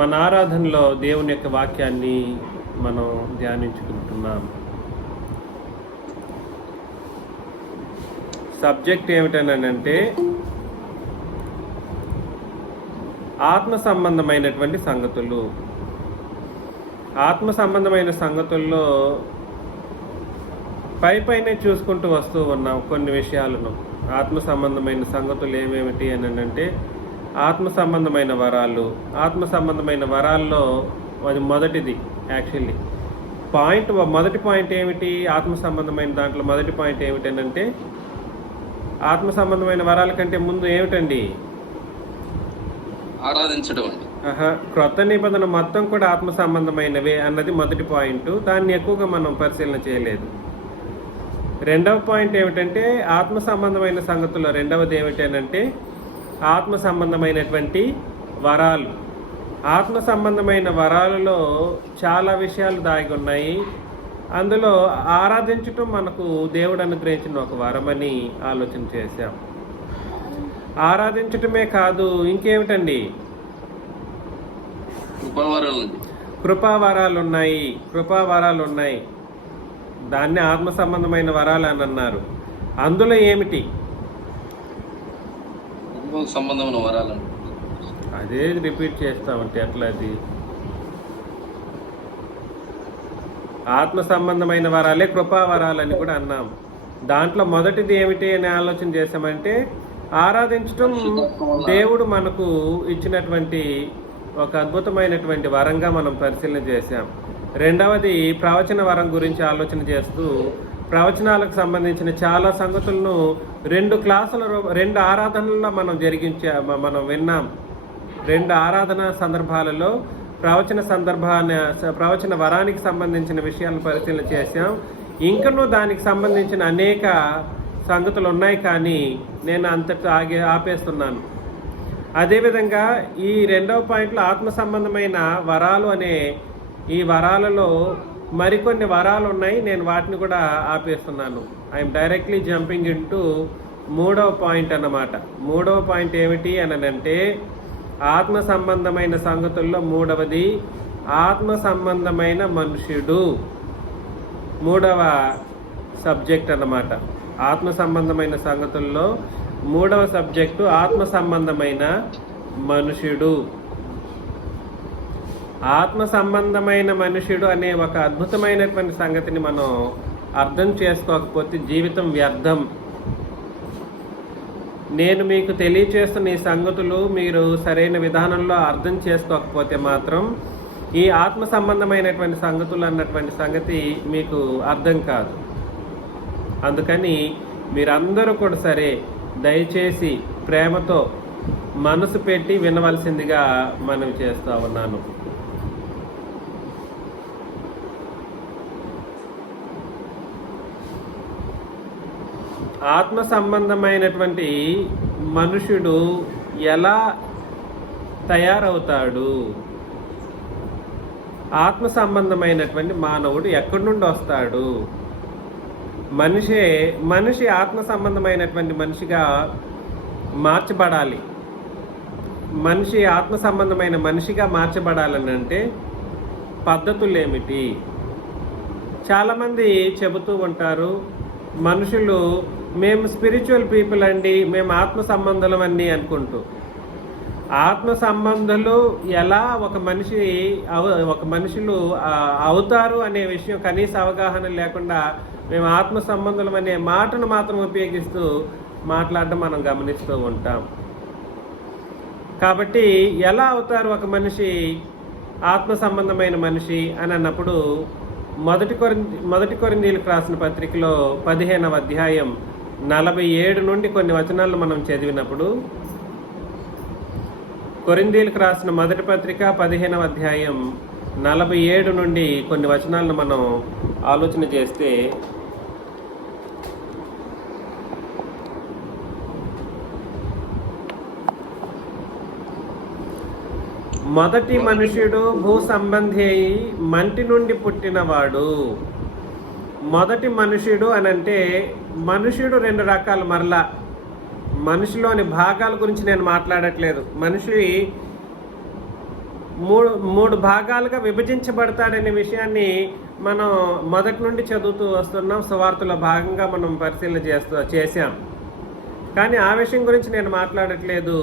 మన ఆరాధనలో దేవుని యొక్క వాక్యాన్ని మనం ధ్యానించుకుంటున్నాం. సబ్జెక్ట్ ఏమిటనంటే ఆత్మ సంబంధమైనటువంటి సంగతులు. ఆత్మ సంబంధమైన సంగతుల్లో పైనే చూసుకుంటూ వస్తూ ఉన్నాం కొన్ని విషయాలను. ఆత్మ సంబంధమైన సంగతులు ఏమేమిటి అని అంటే ఆత్మ సంబంధమైన వరాలు. ఆత్మ సంబంధమైన వరాల్లో అది మొదటిది. యాక్చువల్లీ మొదటి పాయింట్ ఏమిటి? ఆత్మ సంబంధమైన దాంట్లో మొదటి పాయింట్ ఏమిటంటే ఆత్మ సంబంధమైన వరాల కంటే ముందు ఏమిటండి? ఆరాధించడం అండి. క్రొత్త నిబంధన మొత్తం కూడా ఆత్మ సంబంధమైనవే అన్నది మొదటి పాయింట్. దాన్ని ఎక్కువగా మనం పరిశీలన చేయలేదు. రెండవ పాయింట్ ఏమిటంటే ఆత్మ సంబంధమైన సంగతుల్లో రెండవది ఏమిటంటే ఆత్మ సంబంధమైనటువంటి వరాలు. ఆత్మ సంబంధమైన వరాలలో చాలా విషయాలు దాగి ఉన్నాయి. అందులో ఆరాధించటం మనకు దేవుడు అనుగ్రహించిన ఒక వరమని ఆలోచన చేశాం. ఆరాధించటమే కాదు, ఇంకేమిటండి? కృపావరాలు ఉన్నాయి. దాన్ని ఆత్మ సంబంధమైన వరాలు అని అన్నారు. అందులో ఏమిటి? సంబంధమైన వరాలు. అదే రిపీట్ చేస్తామంటే ఎట్లా? అది ఆత్మ సంబంధమైన వరాలే కృపావరాలని కూడా అన్నాం. దాంట్లో మొదటిది ఏమిటి అని ఆలోచన చేసామంటే ఆరాధించటం దేవుడు మనకు ఇచ్చినటువంటి ఒక అద్భుతమైనటువంటి వరంగా మనం పరిశీలన చేశాం. రెండవది ప్రవచన వరం గురించి ఆలోచన చేస్తూ ప్రవచనాలకు సంబంధించిన చాలా సంగతులను రెండు ఆరాధనల్లో మనం విన్నాం. రెండు ఆరాధన సందర్భాలలో ప్రవచన వరానికి సంబంధించిన విషయాలను పరిశీలన చేశాం. ఇంకనూ దానికి సంబంధించిన అనేక సంగతులు ఉన్నాయి, కానీ నేను అంతటి ఆపేస్తున్నాను. అదేవిధంగా ఈ రెండవ పాయింట్లో ఆత్మ సంబంధమైన వరాలు అనే ఈ వరాలలో మరికొన్ని వరాలు ఉన్నాయి. నేను వాటిని కూడా ఆపేస్తున్నాను. ఐఎమ్ డైరెక్ట్లీ జంపింగ్ ఇంటూ మూడవ పాయింట్ అన్నమాట. మూడవ పాయింట్ ఏమిటి అని అంటే ఆత్మ సంబంధమైన సంగతుల్లో మూడవది ఆత్మ సంబంధమైన మనుష్యుడు. మూడవ సబ్జెక్ట్ అన్నమాట. ఆత్మ సంబంధమైన సంగతుల్లో మూడవ సబ్జెక్టు ఆత్మ సంబంధమైన మనుష్యుడు. ఆత్మ సంబంధమైన మనుష్యుడు అనే ఒక అద్భుతమైనటువంటి సంగతిని మనం అర్థం చేసుకోకపోతే జీవితం వ్యర్థం. నేను మీకు తెలియచేస్తున్న ఈ సంగతులు మీరు సరైన విధానంలో అర్థం చేసుకోకపోతే మాత్రం ఈ ఆత్మ సంబంధమైనటువంటి సంగతులు అన్నటువంటి సంగతి మీకు అర్థం కాదు. అందుకని మీరందరూ కూడా సరే దయచేసి ప్రేమతో మనసు పెట్టి వినవలసిందిగా మనవి చేస్తూ ఉన్నాను. ఆత్మ సంబంధమైనటువంటి మనుషుడు ఎలా తయారవుతాడు? ఆత్మ సంబంధమైనటువంటి మానవుడు ఎక్కడి నుండి వస్తాడు? మనిషి ఆత్మ సంబంధమైనటువంటి మనిషిగా మార్చబడాలి. మనిషి ఆత్మ సంబంధమైన మనిషిగా మార్చబడాలని అంటే పద్ధతులు ఏమిటి? చాలామంది చెబుతూ ఉంటారు, మనుషులు మేము స్పిరిచువల్ పీపుల్ అండి, మేము ఆత్మ సంబంధులం అన్నీ అనుకుంటూ. ఆత్మ సంబంధులు ఎలా ఒక మనుషులు అవుతారు అనే విషయం కనీస అవగాహన లేకుండా మేము ఆత్మ సంబంధులం అనే మాటను మాత్రం ఉపయోగిస్తూ మాట్లాడడం మనం గమనిస్తూ ఉంటాం. కాబట్టి ఎలా అవుతారు ఒక మనిషి ఆత్మ సంబంధమైన మనిషి అని అన్నప్పుడు మొదటి కొరింథీయులకు రాసిన పత్రికలో 15వ అధ్యాయం 47 నుండి కొన్ని వచనాలను మనం చదివినప్పుడు, కొరింథీయులకు రాసిన మొదటి పత్రిక 15వ అధ్యాయం 47 నుండి కొన్ని వచనాలను మనం ఆలోచన చేస్తే మొదటి మనుష్యుడు భూ సంబంధి అయి మంటి నుండి పుట్టినవాడు. మొదటి మనుష్యుడు అని అంటే మనుష్యుడు రెండు రకాలు. మరలా మనిషిలోని భాగాల గురించి నేను మాట్లాడట్లేదు. మనిషి మూడు భాగాలుగా విభజించబడతాడనే విషయాన్ని మనం మొదటి నుండి చదువుతూ వస్తున్నాం. సువార్తలో భాగంగా మనం పరిశీలన చేశాం. కానీ ఆ విషయం గురించి నేను మాట్లాడట్లేదు.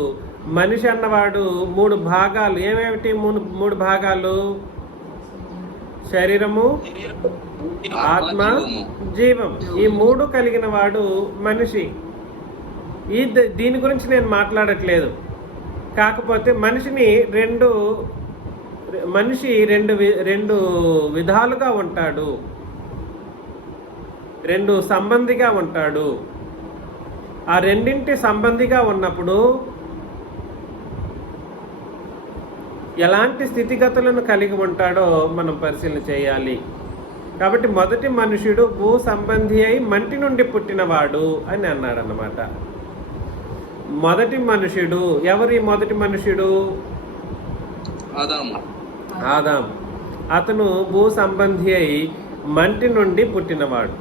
మనిషి అన్నవాడు మూడు భాగాలు. ఏమేమిటి మూడు భాగాలు? శరీరము, ఆత్మ, జీవం. ఈ మూడు కలిగిన వాడు మనిషి. దీని గురించి నేను మాట్లాడట్లేదు. కాకపోతే మనిషి రెండు విధాలుగా ఉంటాడు, రెండు సంబంధిగా ఉంటాడు. ఆ రెండింటి సంబంధిగా ఉన్నప్పుడు ఎలాంటి స్థితిగతులను కలిగి ఉంటాడో మనం పరిశీలన చేయాలి. కాబట్టి మొదటి మనుషుడు భూ సంబంధి అయి మంటి నుండి పుట్టినవాడు అని అన్నాడు అన్నమాట. మొదటి మనుషుడు ఎవరి? మొదటి మనుషుడు ఆదాం. అతను భూ సంబంధి అయి మంటి నుండి పుట్టినవాడు.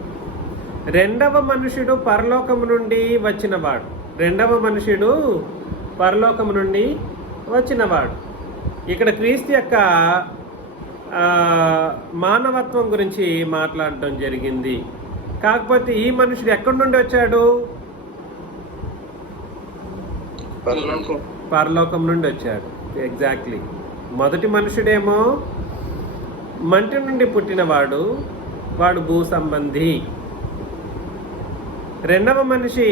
రెండవ మనుషుడు పరలోకము నుండి వచ్చినవాడు. ఇక్కడ క్రీస్తు యొక్క మానవత్వం గురించి మాట్లాడటం జరిగింది. కాకపోతే ఈ మనుషుడు ఎక్కడి నుండి వచ్చాడు? పరలోకం నుండి వచ్చాడు. ఎగ్జాక్ట్లీ. మొదటి మనుషుడేమో మంటి నుండి పుట్టినవాడు, వాడు భూ సంబంధి. రెండవ మనిషి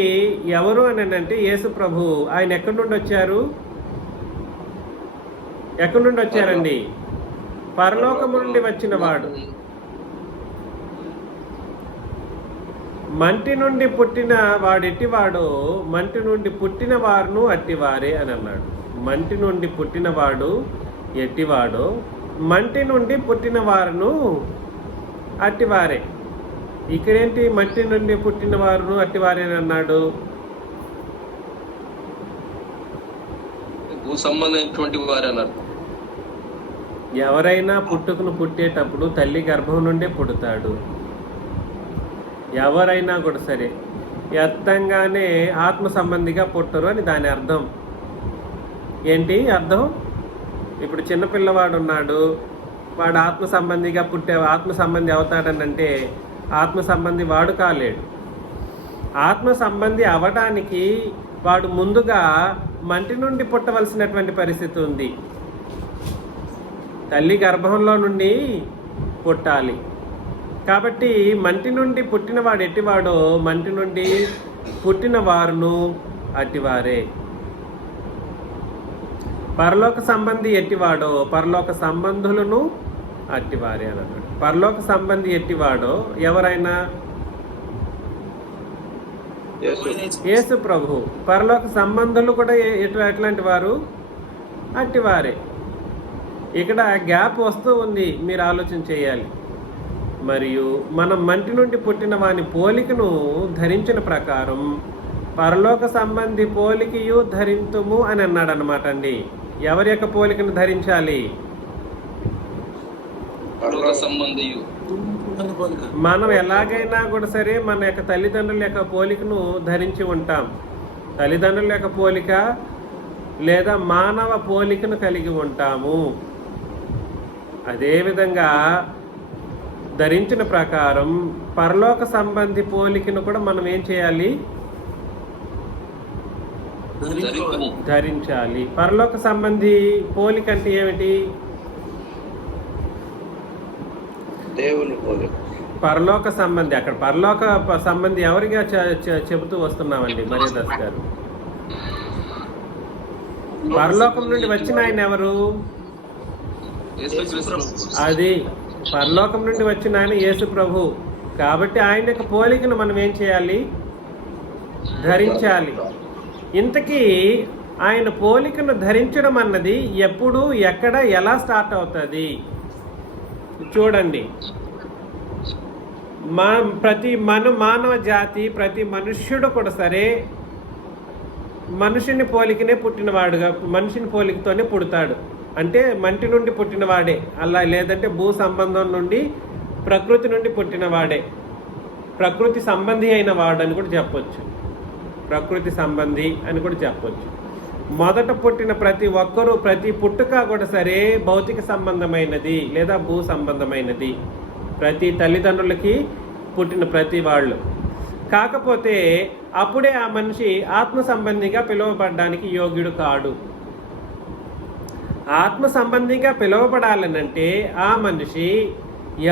ఎవరు అని అంటే యేసు ప్రభు. ఆయన ఎక్కడి నుండి వచ్చారండి? పరలోకము నుండి వచ్చిన వాడు. మంటి నుండి పుట్టిన వాడెట్టివాడో మంటి నుండి పుట్టిన వారును అట్టివారే అని అన్నాడు. మంటి నుండి పుట్టినవాడు ఎట్టివాడో మంటి నుండి పుట్టిన వారును అట్టివారే. ఇక్కడేంటి మట్టి నుండి పుట్టిన వారును అట్టివారే అని అన్నాడు? సంబంధించినటువంటి వారు అన్నారు. ఎవరైనా పుట్టేటప్పుడు తల్లి గర్భం నుండే పుడతాడు. ఎవరైనా కూడా సరే ఎత్తంగానే ఆత్మ సంబంధిగా పుట్టరు అని దాని అర్థం. ఏంటి అర్థం? ఇప్పుడు చిన్నపిల్లవాడు ఉన్నాడు, వాడు ఆత్మ సంబంధి అవుతాడనంటే ఆత్మ సంబంధి వాడు కాలేడు. ఆత్మ సంబంధి అవడానికి వాడు ముందుగా మంటి నుండి పుట్టవలసినటువంటి పరిస్థితి ఉంది. తల్లి గర్భంలో నుండి పుట్టాలి. కాబట్టి మంటి నుండి పుట్టినవాడు ఎట్టివాడో మంటి నుండి పుట్టిన వారును అట్టివారే. పరలోక సంబంధి ఎట్టివాడో పరలోక సంబంధులను అట్టివారే అని అన్నాడు. పరలోక సంబంధి ఎట్టివాడో ఎవరైనా యేసు ప్రభు. పరలోక సంబంధులు కూడా ఎట్లాంటి వారు? అట్టివారే. ఇక్కడ గ్యాప్ వస్తూ ఉంది, మీరు ఆలోచన చేయాలి. మరియు మనం మంటి నుండి పుట్టిన వాని పోలికను ధరించిన ప్రకారం పరలోక సంబంధి పోలికయు ధరింతుము అని అన్నాడు అన్నమాట అండి. ఎవరి యొక్క పోలికను ధరించాలి? మనం ఎలాగైనా కూడా సరే మన యొక్క తల్లిదండ్రుల యొక్క పోలికను ధరించి ఉంటాం. తల్లిదండ్రుల యొక్క పోలిక లేదా మానవ పోలికను కలిగి ఉంటాము. అదేవిధంగా ధరించిన ప్రకారం పరలోక సంబంధి పోలికను కూడా మనం ఏం చేయాలి? ధరించాలి. పరలోక సంబంధి పోలిక అంటే ఏమిటి? పరలోక సంబంధి. అక్కడ పరలోక సంబంధి ఎవరిగా చెబుతూ వస్తున్నామండి మరియదాస్ గారు? పరలోకం నుండి వచ్చిన ఆయన ఎవరు? అది పరలోకం నుండి వచ్చిన ఆయన యేసు ప్రభు. కాబట్టి ఆయన యొక్క పోలికను మనం ఏం చేయాలి? ధరించాలి. ఇంతకీ ఆయన పోలికను ధరించడం అన్నది ఎప్పుడు, ఎక్కడ, ఎలా స్టార్ట్ అవుతుంది చూడండి. ప్రతి మానవ జాతి, ప్రతి మనుష్యుడు కూడా సరే మనుషుని పోలికనే పుట్టినవాడుగా, మనిషిని పోలికతోనే పుడతాడు. అంటే మంటి నుండి పుట్టినవాడే, అలా లేదంటే భూ సంబంధం నుండి ప్రకృతి నుండి పుట్టినవాడే, ప్రకృతి సంబంధి అయిన వాడు అని కూడా చెప్పొచ్చు. ప్రకృతి సంబంధి అని కూడా చెప్పొచ్చు. మొదట పుట్టిన ప్రతి ఒక్కరూ, ప్రతి పుట్టుక కూడా సరే భౌతిక సంబంధమైనది లేదా భూ సంబంధమైనది. ప్రతి తల్లిదండ్రులకి పుట్టిన ప్రతి వాళ్ళు. కాకపోతే అప్పుడే ఆ మనిషి ఆత్మ సంబంధిగా పిలువబడడానికి యోగ్యుడు కాడు. ఆత్మ సంబంధిగా పిలువబడాలనంటే ఆ మనిషి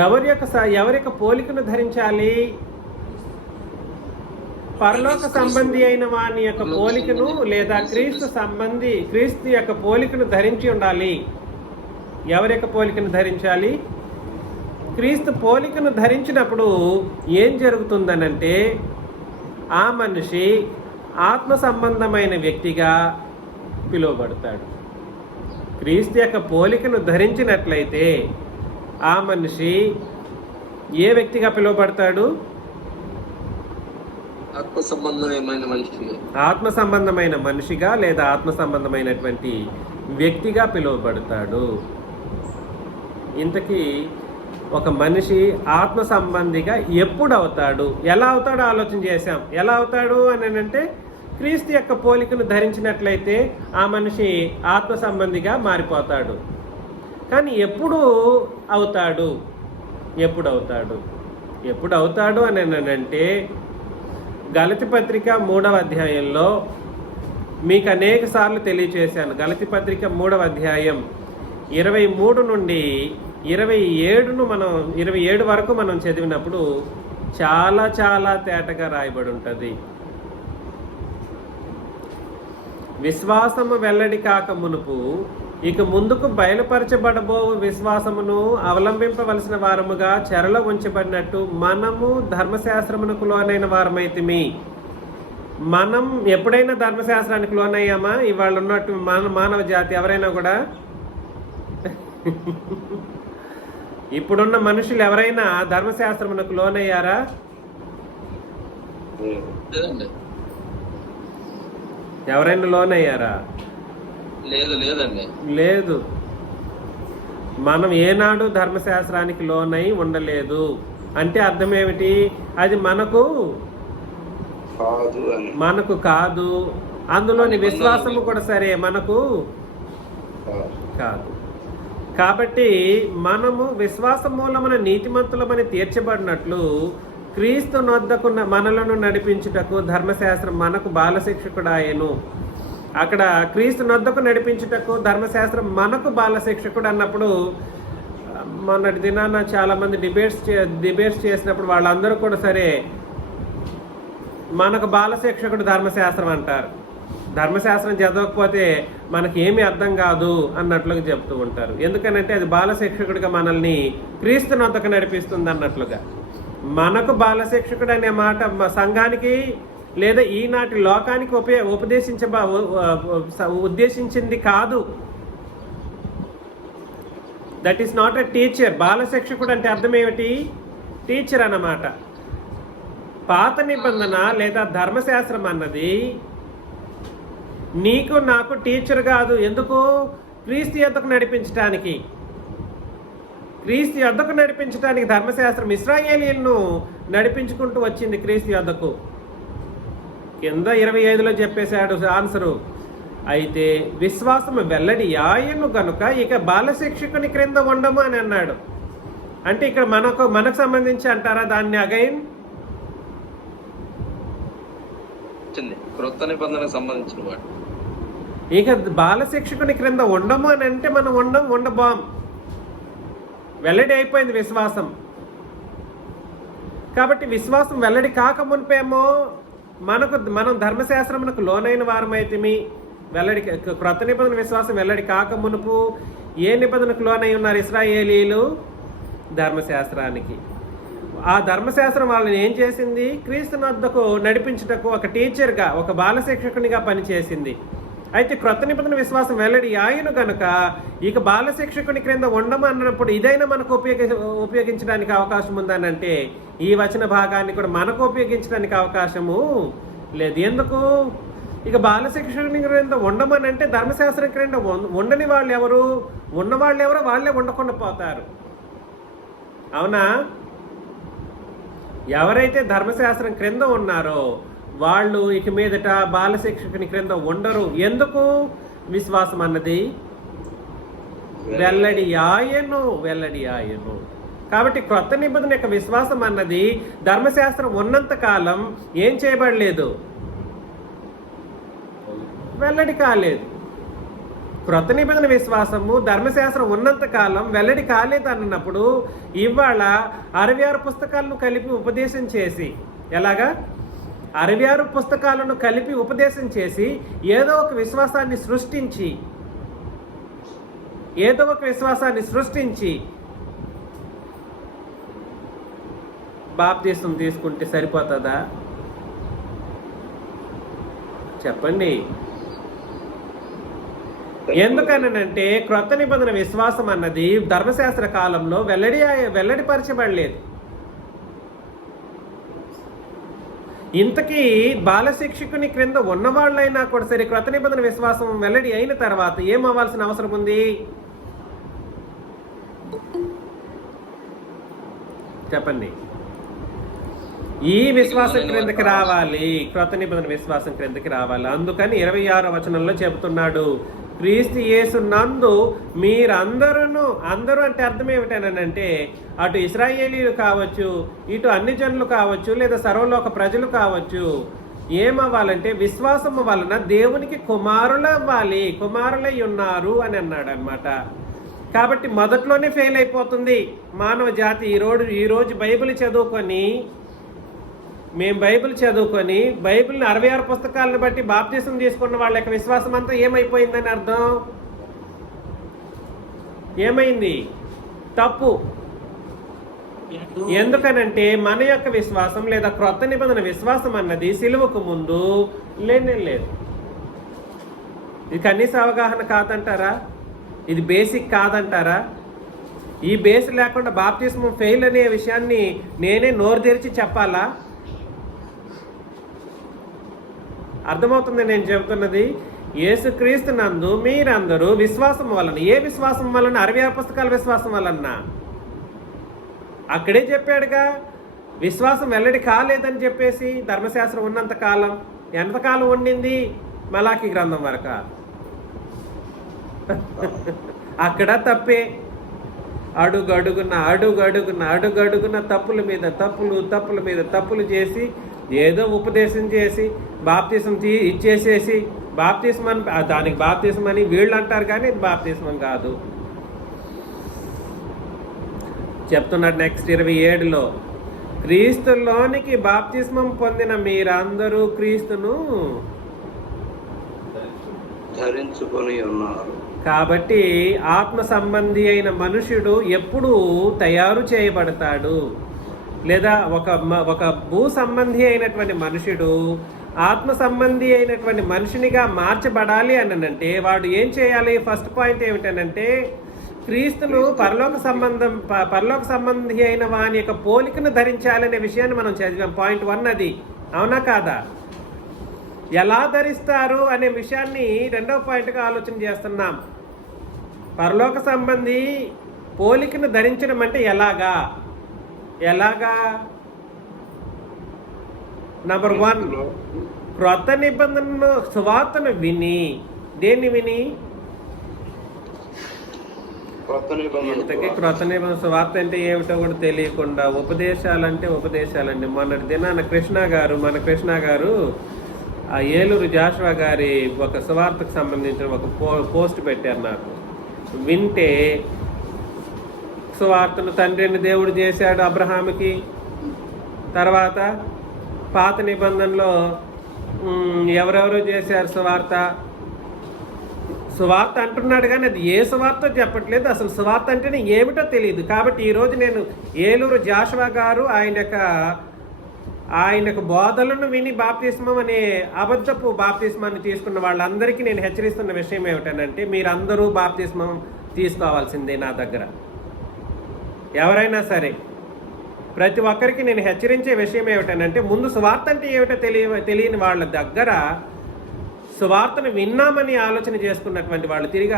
ఎవరి యొక్క పోలికను ధరించాలి? పరలోక సంబంధి అయిన వాని యొక్క పోలికను లేదా క్రీస్తు యొక్క పోలికను ధరించి ఉండాలి. ఎవరి యొక్క పోలికను ధరించాలి? క్రీస్తు పోలికను ధరించినప్పుడు ఏం జరుగుతుందనంటే ఆ మనిషి ఆత్మ సంబంధమైన వ్యక్తిగా పిలువబడతాడు. క్రీస్తు యొక్క పోలికను ధరించినట్లయితే ఆ మనిషి ఏ వ్యక్తిగా పిలువబడతాడు? ఆత్మ సంబంధమైన మనిషిగా లేదా ఆత్మ సంబంధమైనటువంటి వ్యక్తిగా పిలువబడతాడు. ఇంతకీ ఒక మనిషి ఆత్మ సంబంధిగా ఎప్పుడు అవుతాడు, ఎలా అవుతాడో ఆలోచన చేశాం. ఎలా అవుతాడు అని అంటే క్రీస్తు యొక్క పోలికను ధరించినట్లయితే ఆ మనిషి ఆత్మ సంబంధిగా మారిపోతాడు. కానీ ఎప్పుడు అవుతాడు అని అంటే గలతీ పత్రిక 3వ అధ్యాయంలో మీకు అనేక సార్లు తెలియచేశాను. గలతీ పత్రిక 3వ అధ్యాయం 23 నుండి 27 వరకు మనం చదివినప్పుడు చాలా చాలా తేటగా రాయబడి ఉంటుంది. విశ్వాసము వెల్లడి కాక మునుపు ఇక ముందుకు బయలుపరచబడబో విశ్వాసమును అవలంబింపవలసిన వారముగా చెరలో ఉంచబడినట్టు మనము ధర్మశాస్త్రమునకు లోనైన వారమైతిమి. మనం ఎప్పుడైనా ధర్మశాస్త్రానికి లోనయ్యామా? ఇవాళ ఉన్నట్టు మానవ జాతి ఎవరైనా కూడా ఇప్పుడున్న మనుషులు ఎవరైనా ధర్మశాస్త్రమునకు లోనయ్యారా? ఎవరైనా లోనయ్యారా? లేదు. మనం ఏనాడు ధర్మశాస్త్రానికి లోనై ఉండలేదు. అంటే అర్థం ఏమిటి? అది మనకు కాదు. అందులోని విశ్వాసము కూడా సరే మనకు కాదు. కాబట్టి మనము విశ్వాస మూలమున నీతిమంతులమని తీర్చబడినట్లు క్రీస్తు నొద్దకు మనలను నడిపించుటకు ధర్మశాస్త్రం మనకు బాలశిక్షకుడాయను. అక్కడ క్రీస్తు నొద్దకు నడిపించుటకు ధర్మశాస్త్రం మనకు బాలశిక్షకుడు అన్నప్పుడు మొన్నటి దినాన చాలామంది డిబేట్స్ చేసినప్పుడు వాళ్ళందరూ కూడా సరే మనకు బాలశిక్షకుడు ధర్మశాస్త్రం అంటారు. ధర్మశాస్త్రం చదవకపోతే మనకి ఏమీ అర్థం కాదు అన్నట్లుగా చెప్తూ ఉంటారు. ఎందుకనంటే అది బాలశిక్షకుడిగా మనల్ని క్రీస్తు నొద్దకు నడిపిస్తుంది అన్నట్లుగా. మనకు బాలశిక్షకుడు అనే మాట సంఘానికి లేదా ఈనాటి లోకానికి ఉద్దేశించింది కాదు. That is not a teacher. బాలశిక్షకుడు అంటే అర్థం ఏమిటి? టీచర్ అన్నమాట. పాత నిబంధన లేదా ధర్మశాస్త్రం అన్నది నీకు నాకు టీచర్ కాదు. ఎందుకు? క్రీస్తు యొద్దకు నడిపించడానికి. క్రీస్తు యొద్దకు నడిపించడానికి ధర్మశాస్త్రం ఇశ్రాయేలీయులను నడిపించుకుంటూ వచ్చింది క్రీస్తు యొద్దకు. కింద 25లో చెప్పేశాడు ఆన్సరు. అయితే విశ్వాసము వెల్లడి ఆయను గనుక ఇక బాలశిక్షకుని క్రింద ఉండము అని అన్నాడు. అంటే ఇక్కడ మనకు సంబంధించి అంటారా దాన్ని? అగైన్ క్రొత్త నిబంధనకు సంబంధించిన వాడు. ఇక బాలశిక్షకుని క్రింద ఉండము అని అంటే మనం ఉండబాం. వెల్లడి అయిపోయింది విశ్వాసం. కాబట్టి విశ్వాసం వెల్లడి కాక మునిపేమో మనం ధర్మశాస్త్రమునకు లోనైన వారమైతిమి. వెల్లడి క్రొత్త నిబంధన విశ్వాసం వెల్లడి కాక మునుపు ఏ నిబంధనకు లోనై ఉన్నారు ఇశ్రాయేలీయులు? ధర్మశాస్త్రానికి. ఆ ధర్మశాస్త్రం వాళ్ళని ఏం చేసింది? క్రీస్తు నొద్దకు నడిపించుటకు ఒక టీచర్గా, ఒక బాలశిక్షకునిగా పనిచేసింది. అయితే క్రొత్త నిబంధన విశ్వాసం వెల్లడి ఆయన గనుక ఇక బాలశిక్షకుని క్రింద ఉండమన్నప్పుడు ఇదైనా మనకు ఉపయోగించడానికి అవకాశం ఉందని అంటే ఈ వచన భాగాన్ని కూడా మనకు ఉపయోగించడానికి అవకాశము లేదు. ఎందుకు? ఇక బాలశిక్షకుని క్రింద ఉండమని అంటే ధర్మశాస్త్రం క్రింద ఉండని వాళ్ళు ఎవరు? ఉన్నవాళ్ళు ఎవరో వాళ్ళే ఉండకుండా పోతారు. అవునా? ఎవరైతే ధర్మశాస్త్రం క్రింద ఉన్నారో వాళ్ళు ఇక మీదట బాలశిక్షకుని క్రింద ఉండరు. ఎందుకు? విశ్వాసం అన్నది వెల్లడి ఆయను. కాబట్టి క్రొత్త నిబంధన యొక్క విశ్వాసం అన్నది ధర్మశాస్త్రం ఉన్నంత కాలం ఏం చేయబడలేదు, వెల్లడి కాలేదు. క్రొత్త నిబంధన విశ్వాసము ధర్మశాస్త్రం ఉన్నంత కాలం వెల్లడి కాలేదు అన్నప్పుడు ఇవాళ 66 పుస్తకాలను కలిపి ఉపదేశం చేసి, ఎలాగా 66 పుస్తకాలను కలిపి ఉపదేశం చేసి ఏదో ఒక విశ్వాసాన్ని సృష్టించి బాప్తీసం తీసుకుంటే సరిపోతుందా? చెప్పండి. ఎందుకనంటే క్రొత్త నిబంధన విశ్వాసం అన్నది ధర్మశాస్త్ర కాలంలో వెల్లడిపరచబడలేదు. ఇంతకీ బాలశిక్షకుని క్రింద ఉన్నవాళ్ళైనా కూడా సరే క్రొత్త నిబంధన విశ్వాసం వెల్లడి అయిన తర్వాత ఏం అవ్వాల్సిన అవసరం ఉంది? చెప్పండి. ఈ విశ్వాసం క్రిందకి రావాలి, క్రొత్త నిబంధన విశ్వాసం క్రిందకి రావాలి. అందుకని 26వ వచనంలో చెబుతున్నాడు, క్రీస్తు యేసు నందు అందరూ అంటే అర్థం ఏమిటనంటే అటు ఇశ్రాయేలీలు కావచ్చు, ఇటు అన్ని జనులు కావచ్చు, లేదా సర్వలోక ప్రజలు కావచ్చు, ఏమవ్వాలంటే విశ్వాసము వలన దేవునికి కుమారులై ఉన్నారు అని అన్నాడు అనమాట. కాబట్టి మొదట్లోనే ఫెయిల్ అయిపోతుంది మానవ జాతి. ఈరోజు మేము బైబిల్ చదువుకొని బైబిల్ని 66 పుస్తకాలను బట్టి బాప్తీసం తీసుకున్న వాళ్ళ యొక్క విశ్వాసం అంతా ఏమైపోయిందని అర్థం? ఏమైంది? తప్పు. ఎందుకనంటే మన యొక్క విశ్వాసం లేదా క్రొత్త నిబంధన విశ్వాసం అన్నది సిలువకు ముందు లేదు. ఇది కనీస అవగాహన కాదంటారా? ఇది బేసిక్ కాదంటారా? ఈ బేస్ లేకుండా బాప్తిస్మం ఫెయిల్ అనే విషయాన్ని నేనే నోరు తెరిచి చెప్పాలా? అర్థమవుతుంది నేను చెబుతున్నది? యేసుక్రీస్తు నందు మీరందరూ విశ్వాసం వలన, ఏ విశ్వాసం వలన? 66 పుస్తకాల విశ్వాసం వలన. అక్కడే చెప్పాడుగా, విశ్వాసం వెల్లడి కాలేదని చెప్పేసి. ధర్మశాస్త్రం ఉన్నంత కాలం ఎంతకాలం ఉండింది? మలాకి గ్రంథం వరకు. అక్కడ తప్పే. అడుగడుగున తప్పుల మీద తప్పులు చేసి ఏదో ఉపదేశం చేసి బాప్తిసం ఇచ్చేసేసి బాప్తిసం అని, దానికి బాప్తిసం అని వీళ్ళు అంటారు, కానీ ఇది బాప్తిసం కాదు. చెప్తున్నాడు నెక్స్ట్ 27లో, క్రీస్తులోనికి బాప్తిస్మం పొందిన మీరందరూ క్రీస్తును ధరించుకొని ఉన్నారు. కాబట్టి ఆత్మ సంబంధి అయిన మనుషుడు ఎప్పుడు తయారు చేయబడతాడు? లేదా ఒక భూ సంబంధి అయినటువంటి మనుషుడు ఆత్మ సంబంధి అయినటువంటి మనిషినిగా మార్చబడాలి అని వాడు ఏం చేయాలి? ఫస్ట్ పాయింట్ ఏమిటనంటే క్రీస్తును పరలోక సంబంధి అయిన వాని యొక్క పోలికను ధరించాలనే విషయాన్ని మనం చదివాం. పాయింట్ 1 అది. అవునా కాదా? ఎలా ధరిస్తారు అనే విషయాన్ని 2వ పాయింట్గా ఆలోచన చేస్తున్నాం. పరలోక సంబంధి పోలికను ధరించడం అంటే ఎలాగా? నంబర్ 1, క్రొత్త నిబంధనను సువార్తను విని. దేన్ని విని? ఇంతకీ క్రొత్త నిబంధన సువార్త అంటే ఏమిటో కూడా తెలియకుండా ఉపదేశాలంటే మొన్నటి దినాన మన కృష్ణ గారు ఆ ఏలూరు జాషువా గారి ఒక సువార్తకు సంబంధించిన ఒక పోస్ట్ పెట్టారు నాకు. వింటే సువార్తను తండ్రిని దేవుడు చేశాడు అబ్రహాముకి. తర్వాత పాత నిబంధనలో ఎవరెవరో చేశారు సువార్త అంటున్నాడు, కానీ అది ఏ సువార్త చెప్పట్లేదు. అసలు సువార్త అంటేనే ఏమిటో తెలియదు. కాబట్టి ఈరోజు నేను ఏలూరు జాషువా గారు ఆయనకు బోధలను విని బాప్తిస్మం అనే అబద్ధపు బాప్తిస్మాన్ని తీసుకున్న వాళ్ళందరికీ నేను హెచ్చరిస్తున్న విషయం ఏమిటనంటే, మీరందరూ బాప్తిస్మం తీసుకోవాల్సిందే నా దగ్గర. ఎవరైనా సరే ప్రతి ఒక్కరికి నేను హెచ్చరించే విషయం ఏమిటనంటే, ముందు సువార్త అంటే ఏమిటో తెలియని వాళ్ళ దగ్గర సువార్తను విన్నామని ఆలోచన చేసుకున్నటువంటి వాళ్ళు తిరిగి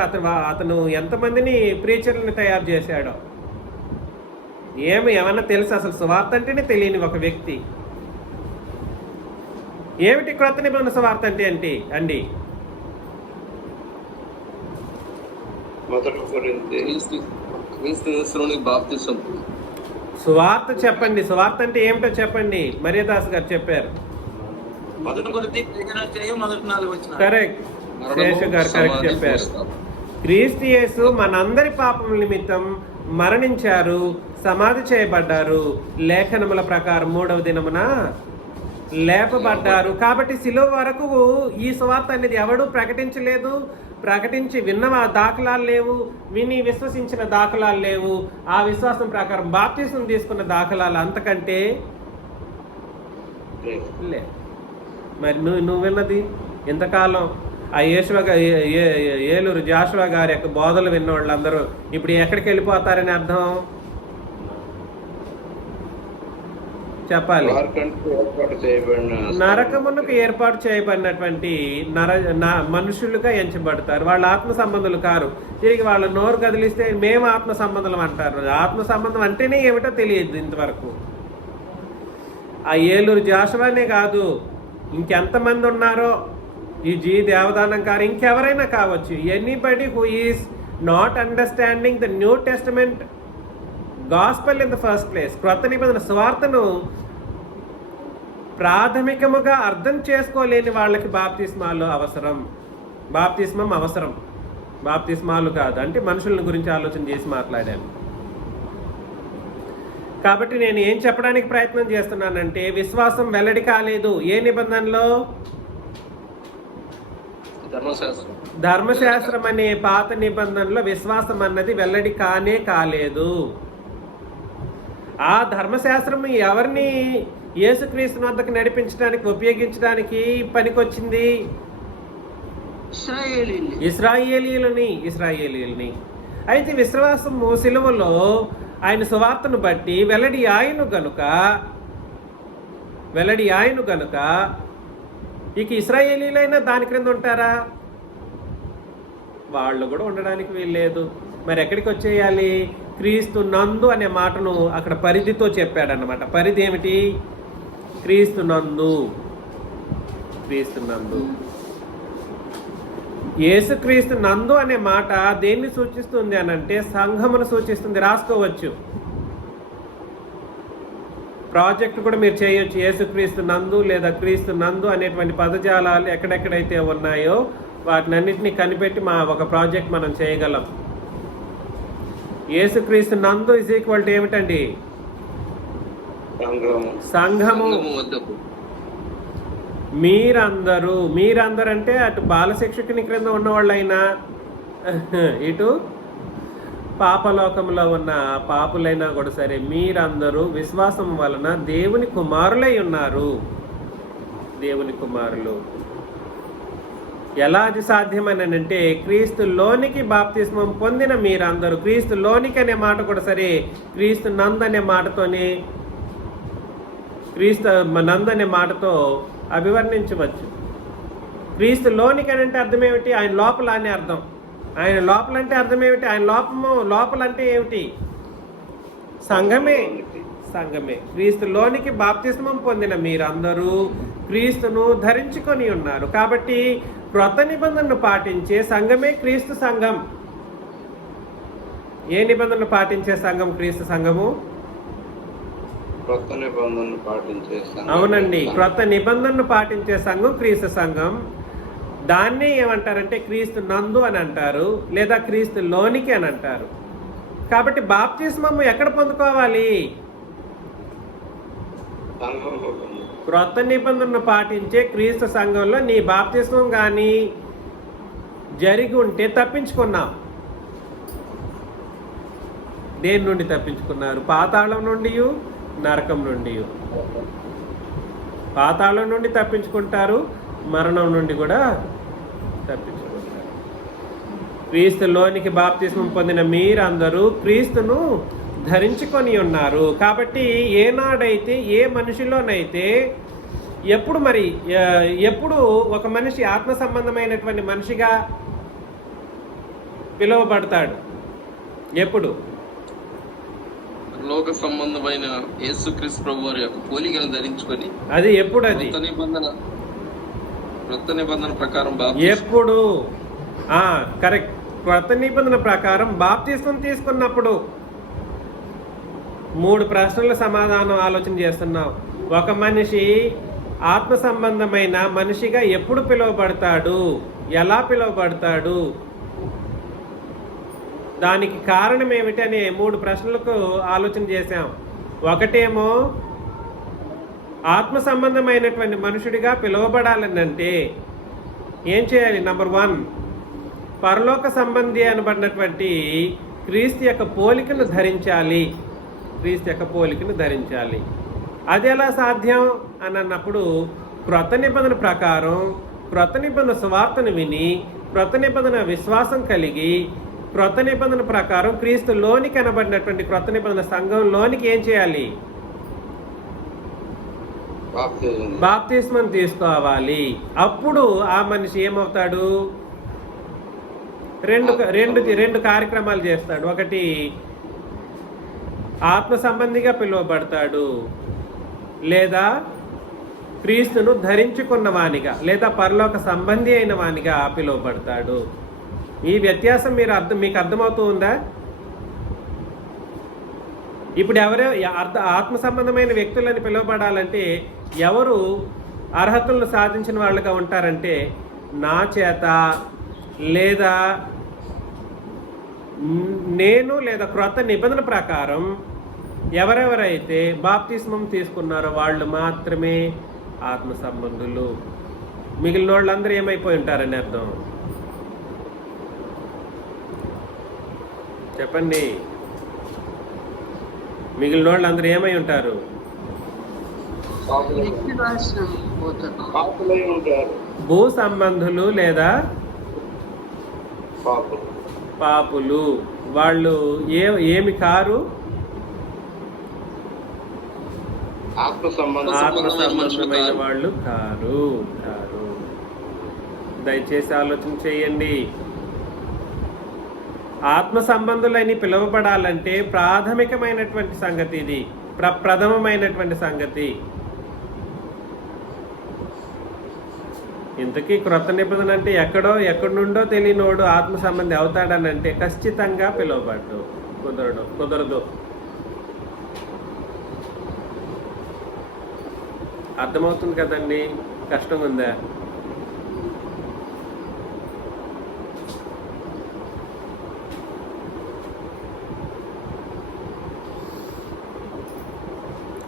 అతను ఎంతమందిని ప్రీచర్లను తయారు చేశాడో ఏమన్నా తెలుసు? అసలు సువార్త అంటేనే తెలియని ఒక వ్యక్తి. ఏమిటి క్రొత్త నిబంధన సువార్త అంటే అండి? మొదటి కొరింథీ క్రీస్తు యేసులోని బాప్తిసం. సువార్త చెప్పండి. సువార్త అంటే ఏమిటో చెప్పండి. మరియదాస్ గారు చెప్పారు. మొదటి కొరింథీ 13:4 కరెక్ట్. శేషు గారు కరెక్ట్ చెప్పారు. క్రీస్తు యేసు మనందరి పాపముల నిమిత్తం మరణించారు, సమాధి చేయబడ్డారు, లేఖనముల ప్రకారం 3వ దినమున లేపబడ్డారు. కాబట్టి శిలువ వరకు ఈ సువార్త అనేది ఎవడూ ప్రకటించలేదు. ప్రకటించి విన్న దాఖలాలు లేవు, విని విశ్వసించిన దాఖలాలు లేవు. ఆ విశ్వాసం ప్రకారం బాప్తిసం తీసుకున్న దాఖలాలు అంతకంటే లే. మరి నువ్వు విన్నది ఇంతకాలం ఆ ఏలూరు జాషువా గారి యొక్క బోధలు విన్న వాళ్ళందరూ ఇప్పుడు ఎక్కడికి వెళ్ళిపోతారని అర్థం చెప్పాలి. నరకమునకు ఏర్పాటు చేయబడినటువంటి మనుషులుగా ఎంచబడతారు. వాళ్ళ ఆత్మ సంబంధులు కారు. తిరిగి వాళ్ళ నోరు కదిలిస్తే మేము ఆత్మ సంబంధం అంటారు. ఆత్మ సంబంధం అంటేనే ఏమిటో తెలియదు ఇంతవరకు. ఆ ఏలూరు జాషువానే కాదు, ఇంకెంతమంది ఉన్నారో, ఈ దేవదానం కారు, ఇంకెవరైనా కావచ్చు. Anybody who is not understanding the new testament gospel in the first place, క్రొత్త నిబంధన సువార్తను ప్రాథమికముగా అర్థం చేసుకోలేని వాళ్ళకి బాప్తిస్మాలు అవసరం. బాప్తిస్మం అవసరం, బాప్తిస్మాలు కాదు. అంటే మనుషుల గురించి ఆలోచన చేసి మాట్లాడాను. కాబట్టి నేను ఏం చెప్పడానికి ప్రయత్నం చేస్తున్నానంటే, విశ్వాసం వెల్లడి కాలేదు. ఏ నిబంధనలో? ధర్మశాస్త్రం అనే పాత నిబంధనలో విశ్వాసం అన్నది వెల్లడి కాలేదు. ఆ ధర్మశాస్త్రం ఎవరిని యేసుక్రీస్తు వద్దకు నడిపించడానికి, ఉపయోగించడానికి పనికొచ్చింది? ఇశ్రాయేలీయులని. అయితే విశ్వాసము సిలువలో ఆయన సువార్తను బట్టి వెల్లడి ఆయను గనుక ఇక ఇశ్రాయేలీలైనా దాని క్రింద ఉంటారా? వాళ్ళు కూడా ఉండడానికి వీల్లేదు. మరి ఎక్కడికి వచ్చేయాలి? క్రీస్తు నందు అనే మాటను అక్కడ పరిధితో చెప్పాడన్నమాట. పరిధి ఏమిటి? క్రీస్తు నందు. యేసుక్రీస్తు నందు అనే మాట దేన్ని సూచిస్తుంది అని అంటే సంఘమును సూచిస్తుంది. రాసుకోవచ్చు, ప్రాజెక్ట్ కూడా మీరు చేయొచ్చు. యేసుక్రీస్తు నందు లేదా క్రీస్తు నందు అనేటువంటి పదజాలాలు ఎక్కడెక్కడైతే ఉన్నాయో వాటినన్నింటినీ కనిపెట్టి ఒక ప్రాజెక్ట్ మనం చేయగలం. యేసుక్రీస్తు నందు ఇజ్ ఈక్వల్ టు ఏమిటండి? సంఘము. మీరందరూ అంటే అటు బాలశిక్షకుని క్రింద ఉన్నవాళ్ళైనా, ఇటు పాపలోకంలో ఉన్న పాపులైనా కూడా సరే, మీరందరూ విశ్వాసం వలన దేవుని కుమారులై ఉన్నారు. దేవుని కుమారులు. ఎలా అది సాధ్యమనంటే, క్రీస్తులోనికి బాప్తిస్మం పొందిన మీరందరూ. క్రీస్తులోనికి అనే మాట కూడా సరే, క్రీస్తు నందు అనే మాటతోనే, క్రీస్తు నందు అనే మాటతో అభివర్ణించవచ్చు. క్రీస్తులోనికి అని అంటే అర్థం ఏమిటి? ఆయన లోపల అని అర్థం. ఆయన లోపల అంటే అర్థం ఏమిటి? ఆయన లోపలంటే ఏమిటి? సంఘమే. క్రీస్తులోనికి బాప్తిస్మం పొందిన మీరందరూ క్రీస్తును ధరించుకొని ఉన్నారు. కాబట్టి క్రొత్త నిబంధనను పాటించే సంఘమే క్రీస్తు సంఘం. ఏ నిబంధనను పాటించే సంఘం క్రీస్తు సంఘము? అవునండి, క్రొత్త నిబంధనను పాటించే సంఘం క్రీస్తు సంఘం. దాన్ని ఏమంటారంటే క్రీస్తు నందు అని అంటారు, లేదా క్రీస్తు లోనికి అని అంటారు. కాబట్టి బాప్తిస్మము ఎక్కడ పొందుకోవాలి? క్రొత్త నిబంధనను పాటించే క్రీస్తు సంఘంలో నీ బాప్తిస్మం కానీ జరిగి ఉంటే తప్పించుకున్నావు. దేని నుండి తప్పించుకున్నారు? పాతాళం నుండి, నరకం నుండి. పాతాళం నుండి తప్పించుకుంటారు, మరణం నుండి కూడా తప్పించుకుంటారు. క్రీస్తులోనికి బాప్తిస్మం పొందిన మీరందరూ క్రీస్తును ధరించుకొని ఉన్నారు. కాబట్టి ఏనాడైతే ఏ మనిషిలోనైతే ఎప్పుడు ఒక మనిషి ఆత్మ సంబంధమైనటువంటి మనిషిగా పిలువబడతాడు? ఎప్పుడు? లోక సంబంధమైన యేసుక్రీస్తు ప్రభువారి యొక్క పోలికను ధరించుకొని. అది ఎప్పుడు? అది క్రొత్త నిబంధన ప్రకారం ఎప్పుడు కరెక్ట్, క్రొత్త నిబంధన ప్రకారం బాప్తిస్మం తీసుకున్నప్పుడు. 3 ప్రశ్నల సమాధానం ఆలోచన చేస్తున్నావు. ఒక మనిషి ఆత్మ సంబంధమైన మనిషిగా ఎప్పుడు పిలువబడతాడు, ఎలా పిలువబడతాడు, దానికి కారణం ఏమిటి అనే 3 ప్రశ్నలకు ఆలోచన చేశాం. ఒకటేమో ఆత్మ సంబంధమైనటువంటి మనుషుడిగా పిలువబడాలని అంటే ఏం చేయాలి? నంబర్ 1, పరలోక సంబంధి అనబడినటువంటి క్రీస్తు యొక్క పోలికను ధరించాలి. క్రీస్తు యొక్క పోలికను ధరించాలి. అది ఎలా సాధ్యం అని అన్నప్పుడు క్రొత్త నిబంధన ప్రకారం క్రొత్త నిబంధన సువార్తను విని క్రొత్త నిబంధన విశ్వాసం కలిగి క్రొత్త నిబంధన ప్రకారం క్రీస్తులోనికి కనబడినటువంటి క్రొత్త నిబంధన సంఘంలోనికి ఏం చేయాలి? బాప్తిస్మం తీసుకోవాలి. అప్పుడు ఆ మనిషి ఏమవుతాడు? రెండు కార్యక్రమాలు చేస్తాడు. ఒకటి, ఆత్మ సంబంధిగా పిలువబడతాడు, లేదా క్రీస్తును ధరించుకున్న వానిగా, లేదా పరలోక సంబంధి అయిన వానిగా పిలువబడతాడు. ఈ వ్యత్యాసం మీకు అర్థమవుతూ ఉందా? ఇప్పుడు ఆత్మ సంబంధమైన వ్యక్తులని పిలువబడాలంటే ఎవరు అర్హతలను సాధించిన వాళ్ళుగా ఉంటారంటే, నా చేత లేదా నేను లేదా క్రొత్త నిబంధన ప్రకారం ఎవరెవరైతే బాప్తిస్మం తీసుకున్నారో వాళ్ళు మాత్రమే ఆత్మ సంబంధులు. మిగిలిన వాళ్ళందరూ ఏమైపోయి ఉంటారని అర్థం చెప్పండి. మిగిలిన వాళ్ళందరూ ఏమై ఉంటారు? భూ సంబంధులు లేదా పాపులు. వాళ్ళు ఏమి కారు? ఆత్మ సంబంధమైన వాళ్ళు కారు. దయచేసి ఆలోచన చేయండి. ఆత్మ సంబంధులని పిలువబడాలంటే ప్రాథమికమైనటువంటి సంగతి ఇది, ప్రథమమైనటువంటి సంగతి. ఇంతకీ క్రొత్త నిబంధన అంటే ఎక్కడి నుండో తెలియనోడు ఆత్మ సంబంధి అవుతాడని అంటే ఖచ్చితంగా పిలువబడ్డు. కుదరదు. అర్థమవుతుంది కదండి? కష్టంగా ఉందా?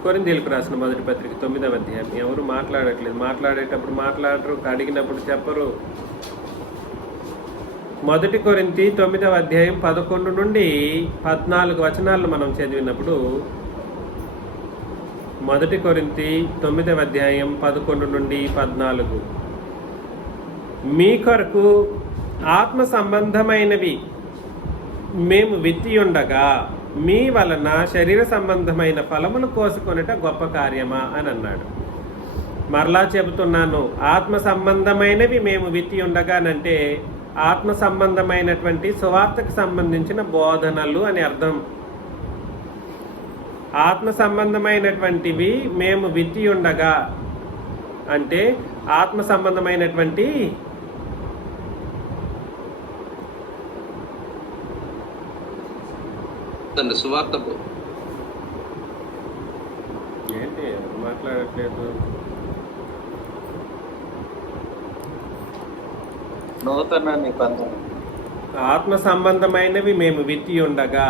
కొరింథీయులకు రాసిన మొదటి పత్రిక 9వ అధ్యాయం. ఎవరు మాట్లాడట్లేదు. మాట్లాడేటప్పుడు మాట్లాడరు, అడిగినప్పుడు చెప్పరు. మొదటి కొరింథీ 9వ అధ్యాయం 11 నుండి 14 వచనాలను మనం చదివినప్పుడు, మొదటి కొరింథీ 9వ అధ్యాయం 11 నుండి 14, మీ కొరకు ఆత్మ సంబంధమైనవి మేము విత్తి ఉండగా మీ వలన శరీర సంబంధమైన ఫలములు కోసుకొనుట గొప్ప కార్యమా అని అన్నాడు. మరలా చెబుతున్నాను, ఆత్మ సంబంధమైనవి మేము విత్తి ఉండగానంటే ఆత్మ సంబంధమైనటువంటి సువార్తకు సంబంధించిన బోధనలు అని అర్థం. ఆత్మ సంబంధమైనటువంటివి మేము విత్తి ఉండగా అంటే ఆత్మ సంబంధమైనటువంటి సువార్త. ఏంటి మాట్లాడట్లేదు? నూతన నిబంధన ఆత్మ సంబంధమైనవి మేము విత్తి ఉండగా.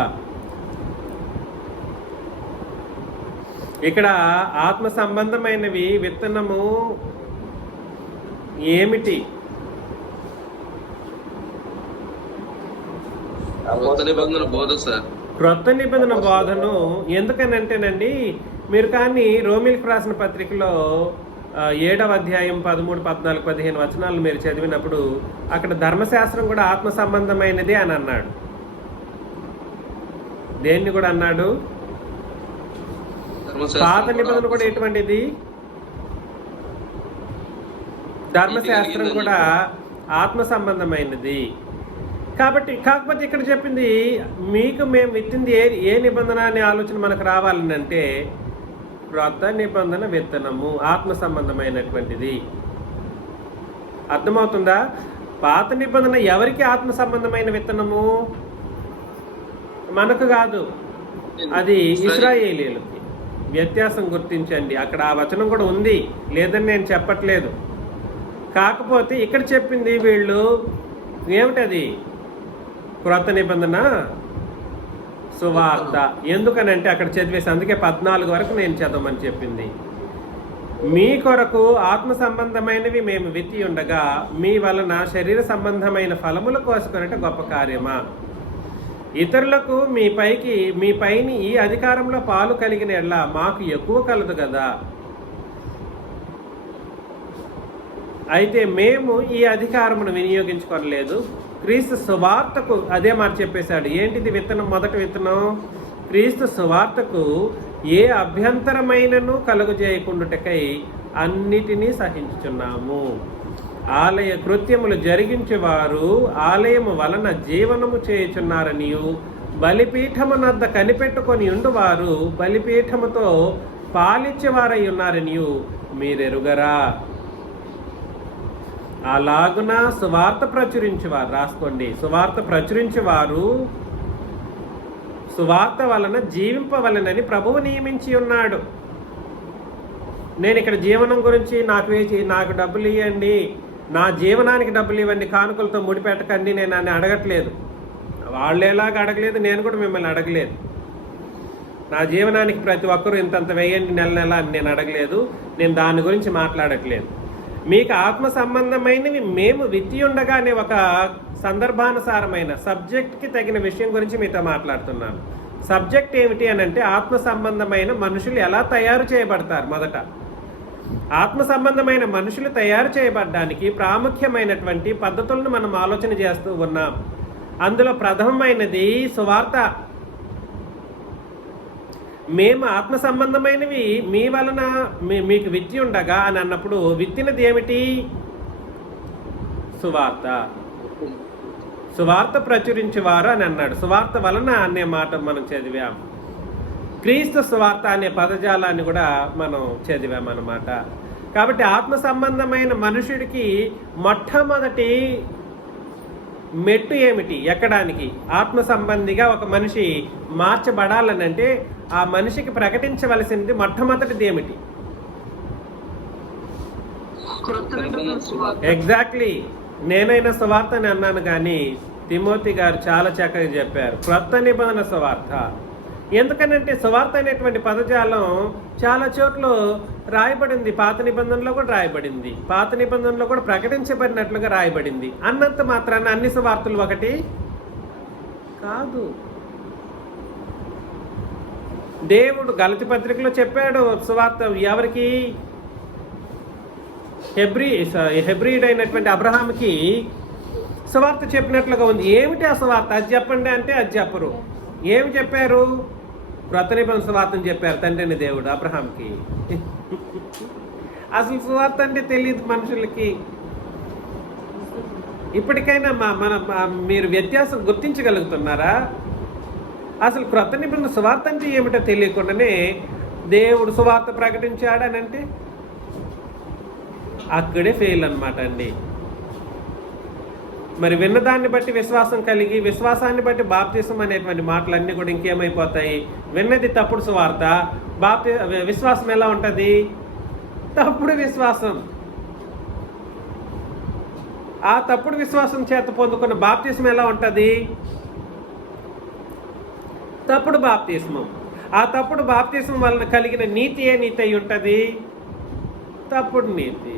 ఇక్కడ ఆత్మ సంబంధమైనవి విత్తనము ఏమిటి? క్రొత్త నిబంధన బోధ సార్. క్రొత్త నిబంధన బోధను ఎందుకనంటేనండి, మీరు కానీ రోమిలకు రాసిన పత్రికలో 7వ అధ్యాయం 13, 14, 15 వచనాలు మీరు చదివినప్పుడు అక్కడ ధర్మశాస్త్రం కూడా ఆత్మ సంబంధమైనది అని అన్నాడు. దేన్ని కూడా అన్నాడు? పాత నిబంధన కూడా ఎటువంటిది? ధర్మశాస్త్రం కూడా ఆత్మ సంబంధమైనది. కాకపోతే ఇక్కడ చెప్పింది మీకు మేము విత్తింది ఏ నిబంధన అనే ఆలోచన మనకు రావాలని అంటే క్రొత్త నిబంధన విత్తనము ఆత్మ సంబంధమైనటువంటిది. అర్థమవుతుందా? పాత నిబంధన ఎవరికి ఆత్మ సంబంధమైన విత్తనము? మనకు కాదు, అది ఇశ్రాయేలీయులకి. వ్యత్యాసం గుర్తించండి. అక్కడ ఆ వచనం కూడా ఉంది, లేదని నేను చెప్పట్లేదు. కాకపోతే ఇక్కడ చెప్పింది వీళ్ళు ఏమిటది? క్రొత్త నిబంధన సువార్త. ఎందుకనంటే అక్కడ చదివేసి, అందుకే 14 వరకు నేను చదవమని చెప్పింది. మీ కొరకు ఆత్మ సంబంధమైనవి మేము విత్తి ఉండగా మీ వలన శరీర సంబంధమైన ఫలములు కోసుకొనట గొప్ప కార్యమా? ఇతరులకు మీ పైని ఈ అధికారంలో పాలు కలిగిన ఎడల మాకు ఎక్కువ కలదు కదా. అయితే మేము ఈ అధికారమును వినియోగించుకోలేదు. క్రీస్తు సువార్తకు, అదే మాట చెప్పేశాడు. ఏంటిది విత్తనం? మొదటి విత్తనం క్రీస్తు సువార్తకు ఏ అభ్యంతరమైనను కలుగజేయకుండుటకై అన్నిటినీ సహించుచున్నాము. ఆలయ కృత్యములు జరిగించేవారు ఆలయము వలన జీవనము చేయుచున్నారనియు, బలిపీఠమునద్ద కనిపెట్టుకొని ఉండువారు బలిపీఠముతో పాలిచ్చేవారై ఉన్నారనియు మీరెరుగరా. అలాగున సువార్త ప్రచురించేవారు, రాసుకోండి, సువార్త ప్రచురించేవారు సువార్త వలన జీవింపవలనని ప్రభువు నియమించి ఉన్నాడు. నేను ఇక్కడ జీవనం గురించి నాకు డబ్బులు ఇవ్వండి, నా జీవనానికి డబ్బులు ఇవ్వండి, కానుకలతో ముడిపెట్టకండి నేను అని అడగట్లేదు. వాళ్ళు ఎలాగ అడగలేదు, నేను కూడా మిమ్మల్ని అడగలేదు. నా జీవనానికి ప్రతి ఒక్కరూ ఇంతంత వేయండి నెల నెల అని నేను అడగలేదు. నేను దాని గురించి మాట్లాడట్లేదు. మీకు ఆత్మ సంబంధమైనవి మేము విత్తి ఉండగా అనే ఒక సందర్భానుసారమైన సబ్జెక్ట్కి తగిన విషయం గురించి మీతో మాట్లాడుతున్నాను. సబ్జెక్ట్ ఏమిటి అని అంటే ఆత్మ సంబంధమైన మనుషులు ఎలా తయారు చేయబడతారు. మొదట ఆత్మ సంబంధమైన మనుషులు తయారు చేయబడడానికి ప్రాముఖ్యమైనటువంటి పద్ధతులను మనం ఆలోచన చేస్తూ ఉన్నాం. అందులో ప్రథమమైనది సువార్త. మేము ఆత్మ సంబంధమైనవి మీ వలన మీకు విత్తి ఉండగా అని అన్నప్పుడు విత్తినది ఏమిటి? సువార్త. సువార్త ప్రచురించేవారు అని అన్నాడు. సువార్త వలన అనే మాట మనం చదివాం. క్రీస్తు సువార్త అనే పదజాలాన్ని కూడా మనం చదివామన్నమాట. కాబట్టి ఆత్మ సంబంధమైన మనుషుడికి మొట్టమొదటి మెట్టు ఏమిటి ఎక్కడానికి? ఆత్మ సంబంధిగా ఒక మనిషి మార్చబడాలనంటే ఆ మనిషికి ప్రకటించవలసింది మొట్టమొదటిది ఏమిటి? ఎగ్జాక్ట్లీ. నేనైనా సువార్త అని అన్నాను, కానీ తిమోతి గారు చాలా చక్కగా చెప్పారు, క్రొత్త నిబంధన సువార్త. ఎందుకనంటే సువార్త అనేటువంటి పదజాలం చాలా చోట్ల రాయబడింది. పాత నిబంధనలో కూడా రాయబడింది, పాత నిబంధనలో కూడా ప్రకటించబడినట్లుగా రాయబడింది. అన్నంత మాత్రాన అన్ని సువార్తలు ఒకటి కాదు. దేవుడు గలతీ పత్రికలో చెప్పాడు సువార్త ఎవరికి? హెబ్రీడ్ అయినటువంటి అబ్రహాంకి సువార్త చెప్పినట్లుగా ఉంది. ఏమిటి ఆ సువార్త? అది చెప్పండి అంటే అది చెప్పరు. ఏమి చెప్పారు? క్రొత్త నిబంధన సువార్తను చెప్పారు తండ్రిని దేవుడు అబ్రహాంకి. అసలు సువార్త అంటే తెలియదు మనుషులకి. ఇప్పటికైనా మీరు వ్యత్యాసం గుర్తించగలుగుతున్నారా? అసలు క్రొత్త నిబంధన సువార్త అంటే ఏమిటో తెలియకుండానే దేవుడు సువార్త ప్రకటించాడనంటే అక్కడే ఫెయిల్ అన్నమాట అండి. మరి విన్నదాన్ని బట్టి విశ్వాసం కలిగి, విశ్వాసాన్ని బట్టి బాప్తిసం అనేటువంటి మాటలన్నీ కూడా ఇంకేమైపోతాయి? విన్నది తప్పుడు సువార్త, విశ్వాసం ఎలా ఉంటుంది? తప్పుడు విశ్వాసం. ఆ తప్పుడు విశ్వాసం చేత పొందుకున్న బాప్తిసం ఎలా ఉంటుంది? తప్పుడు బాప్తిస్మం. ఆ తప్పుడు బాప్తిస్మం వలన కలిగిన నీతి ఏ నీతి అయి ఉంటుంది? తప్పుడు నీతి.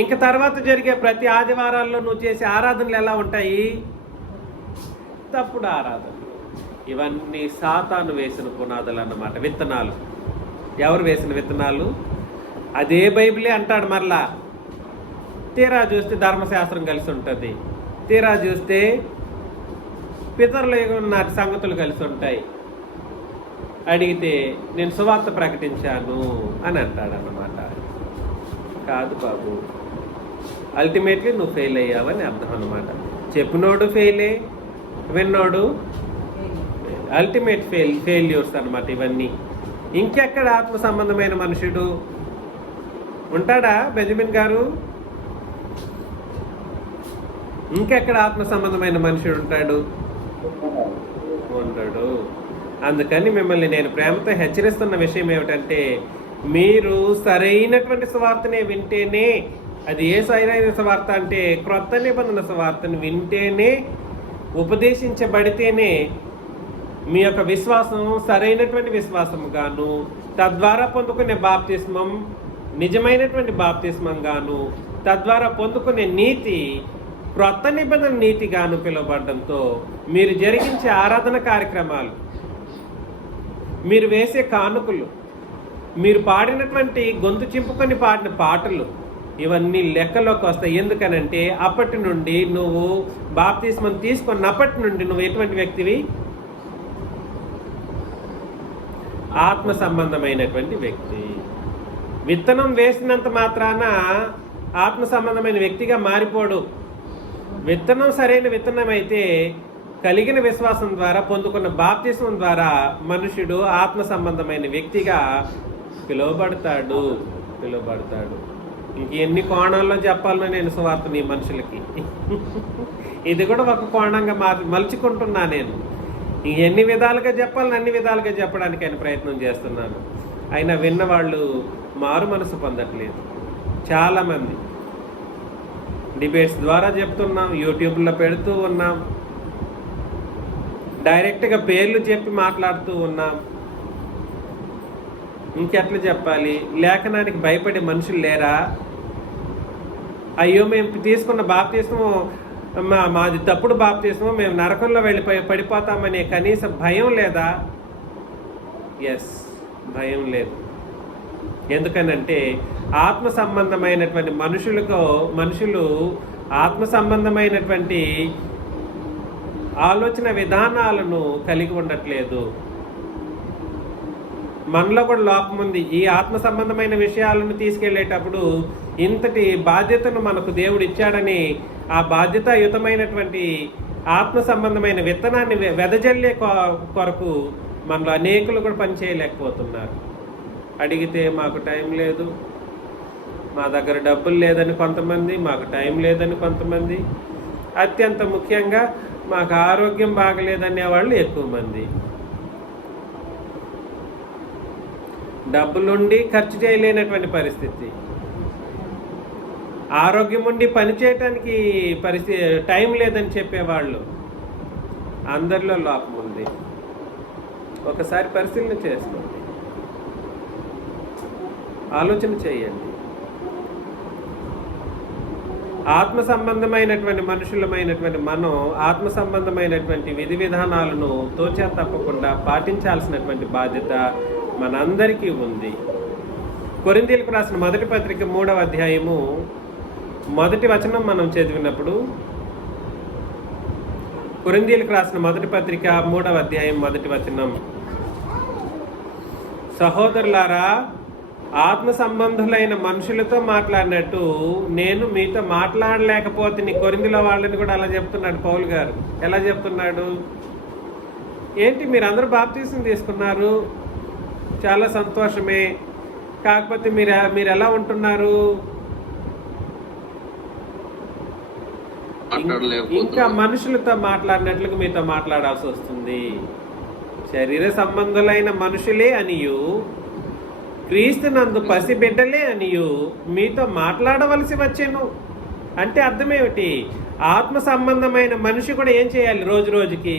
ఇంక తర్వాత జరిగే ప్రతి ఆదివారాల్లో నువ్వు చేసే ఆరాధనలు ఎలా ఉంటాయి? తప్పుడు ఆరాధనలు. ఇవన్నీ సాతాను వేసిన పునాదులు అన్నమాట, విత్తనాలు. ఎవరు వేసిన విత్తనాలు? అదే బైబిలే అంటాడు. మరలా తీరా చూస్తే ధర్మశాస్త్రం కలిసి ఉంటుంది, తీరా చూస్తే పితరుల నాటి సంగతులు కలిసి ఉంటాయి. అడిగితే నేను సువార్త ప్రకటించాను అని అంటాడు అన్నమాట. కాదు బాబు, అల్టిమేట్లీ నువ్వు ఫెయిల్ అయ్యావని అర్థం అన్నమాట. చెప్పినోడు ఫెయిలే, విన్నోడు అల్టిమేట్ ఫెయిల్యూర్స్ అన్నమాట ఇవన్నీ. ఇంకెక్కడ ఆత్మ సంబంధమైన మనుషుడు ఉంటాడా? బెంజమిన్ గారు ఇంకెక్కడ ఆత్మ సంబంధమైన మనుషుడు ఉంటాడు? ఉండడు. అందుకని మిమ్మల్ని నేను ప్రేమతో హెచ్చరిస్తున్న విషయం ఏమిటంటే, మీరు సరైనటువంటి సువార్తనే వింటేనే, అది ఏ సరైన సువార్త అంటే క్రొత్త నిబంధన సువార్తను వింటేనే, ఉపదేశించబడితేనే మీ యొక్క విశ్వాసం సరైనటువంటి విశ్వాసముగాను, తద్వారా పొందుకునే బాప్తిస్మం నిజమైనటువంటి బాప్తిస్మంగాను, తద్వారా పొందుకునే నీతి క్రొత్త నిబంధన నీతిగాను పిలువబడడంతో మీరు జరిగించే ఆరాధన కార్యక్రమాలు, మీరు వేసే కానుకలు, మీరు పాడినటువంటి గొంతు చింపుకొని పాడిన పాటలు, ఇవన్నీ లెక్కలోకి వస్తాయి. ఎందుకనంటే అప్పటి నుండి నువ్వు బాప్తిస్మం తీసుకున్నప్పటి నుండి నువ్వు ఎటువంటి వ్యక్తివి? ఆత్మ సంబంధమైనటువంటి వ్యక్తి. విత్తనం వేసినంత మాత్రాన ఆత్మ సంబంధమైన వ్యక్తిగా మారిపోడు. విత్తనం సరైన విత్తనం అయితే కలిగిన విశ్వాసం ద్వారా పొందుకున్న బాప్తిస్మం ద్వారా మనుషుడు ఆత్మ సంబంధమైన వ్యక్తిగా పిలువబడతాడు. ఇంక ఎన్ని కోణాల్లో చెప్పాలనో నేను సువార్తని మనుషులకి. ఇది కూడా ఒక కోణంగా మలుచుకుంటున్నా నేను. ఎన్ని విధాలుగా చెప్పాలని అన్ని విధాలుగా చెప్పడానికి ఆయన ప్రయత్నం చేస్తున్నాను. అయినా విన్నవాళ్ళు మారు మనసు పొందట్లేదు. చాలామంది డిబేట్స్ ద్వారా చెప్తున్నాం, యూట్యూబ్లో పెడుతూ ఉన్నాం, డైరెక్ట్గా పేర్లు చెప్పి మాట్లాడుతూ ఉన్నాం. ఇంకెట్లా చెప్పాలి? లేఖనానికి భయపడే మనుషులు లేరా? అయ్యో మేము తీసుకున్న బాప్తిస్మం మాది తప్పుడు బాప్తిస్మం, మేము నరకంలో పడిపోతామనే కనీస భయం లేదా? ఎస్, భయం లేదు. ఎందుకనంటే ఆత్మ సంబంధమైనటువంటి మనుషులు ఆత్మ సంబంధమైనటువంటి ఆలోచన విధానాలను కలిగి ఉండట్లేదు. మనలో కూడా లోపం ఉంది. ఈ ఆత్మ సంబంధమైన విషయాలను తీసుకెళ్లేటప్పుడు ఇంతటి బాధ్యతను మనకు దేవుడు ఇచ్చాడని ఆ బాధ్యతాయుతమైనటువంటి ఆత్మ సంబంధమైన విత్తనాన్ని వెదజల్లే కొరకు మనలో అనేకులు కూడా పనిచేయలేకపోతున్నారు. అడిగితే మాకు టైం లేదు, మా దగ్గర డబ్బులు లేదని కొంతమంది, మాకు టైం లేదని కొంతమంది, అత్యంత ముఖ్యంగా మాకు ఆరోగ్యం బాగలేదనే వాళ్ళు ఎక్కువ మంది. డబ్బులుండి ఖర్చు చేయలేనటువంటి పరిస్థితి, ఆరోగ్యం ఉండి పనిచేయటానికి టైం లేదని చెప్పేవాళ్ళు అందరిలో లోపం ఉంది. ఒకసారి పరిశీలన చేసుకోండి, ఆలోచన చేయండి. ఆత్మ సంబంధమైనటువంటి మనుషులమైనటువంటి మనం ఆత్మ సంబంధమైనటువంటి విధి విధానాలను తోచా తప్పకుండా పాటించాల్సినటువంటి బాధ్యత మనందరికీ ఉంది. కొరింథీయులకు రాసిన మొదటి పత్రిక 3వ అధ్యాయము 1వ వచనం మనం చదివినప్పుడు, కొరింథీయులకు రాసిన మొదటి పత్రిక 3వ అధ్యాయం 1వ వచనం, సహోదరులారా, ఆత్మ సంబంధులైన మనుషులతో మాట్లాడినట్టు నేను మీతో మాట్లాడలేకపోతే నీ కొరింథీలో వాళ్ళని కూడా అలా చెప్తున్నాడు పౌలు గారు. ఎలా చెప్తున్నాడు? ఏంటి మీరందరూ బాప్తీసం తీసుకున్నారు, చాలా సంతోషమే, కాకపోతే మీరు ఎలా ఉంటున్నారు? ఇంకా మనుషులతో మాట్లాడినట్లుగా మీతో మాట్లాడాల్సి వస్తుంది. శరీర సంబంధులైన మనుషులే అనియు, క్రీస్తునందు పసిబిడ్డలే అనియు మీతో మాట్లాడవలసి వచ్చేను. అంటే అర్థమేమిటి? ఆత్మ సంబంధమైన మనిషి కూడా ఏం చేయాలి? రోజు రోజుకి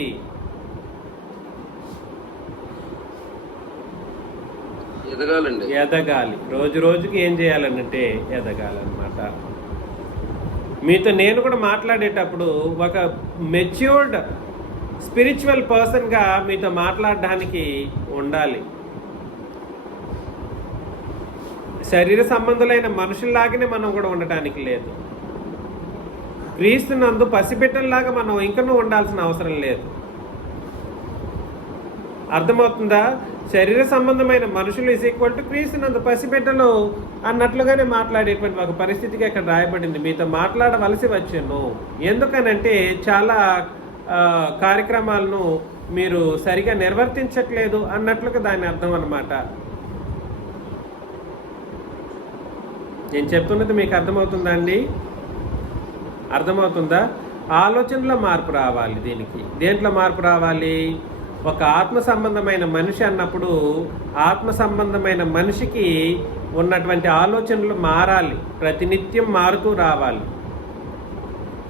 ఎదగాలి. రోజు రోజుకి ఏం చేయాలనంటే ఎదగాలన్నమాట. మీతో నేను కూడా మాట్లాడేటప్పుడు ఒక మెచ్యూర్డ్ స్పిరిచువల్ పర్సన్గా మీతో మాట్లాడడానికి ఉండాలి. శరీర సంబంధులైన మనుషుల్లాగానే మనం కూడా ఉండటానికి లేదు. క్రీస్తునందు పసిబిడ్డల్లాగా మనం ఇంకనూ ఉండాల్సిన అవసరం లేదు. అర్థమవుతుందా? శరీర సంబంధమైన మనుషులు = క్రీస్తునందు పసిబిడ్డలు అన్నట్లుగానే మాట్లాడేటువంటి ఒక పరిస్థితికి అక్కడ రాయబడింది. మీతో మాట్లాడవలసి వచ్చాను. ఎందుకనంటే చాలా కార్యక్రమాలను మీరు సరిగా నిర్వర్తించట్లేదు అన్నట్లుగా దాని అర్థం అన్నమాట. నేను చెప్తున్నది మీకు అర్థమవుతుందా అండి? అర్థమవుతుందా? ఆలోచనలో మార్పు రావాలి. దీనికి దేంట్లో మార్పు రావాలి? ఒక ఆత్మ సంబంధమైన మనిషి అన్నప్పుడు ఆత్మ సంబంధమైన మనిషికి ఉన్నటువంటి ఆలోచనలు మారాలి, ప్రతినిత్యం మారుతూ రావాలి.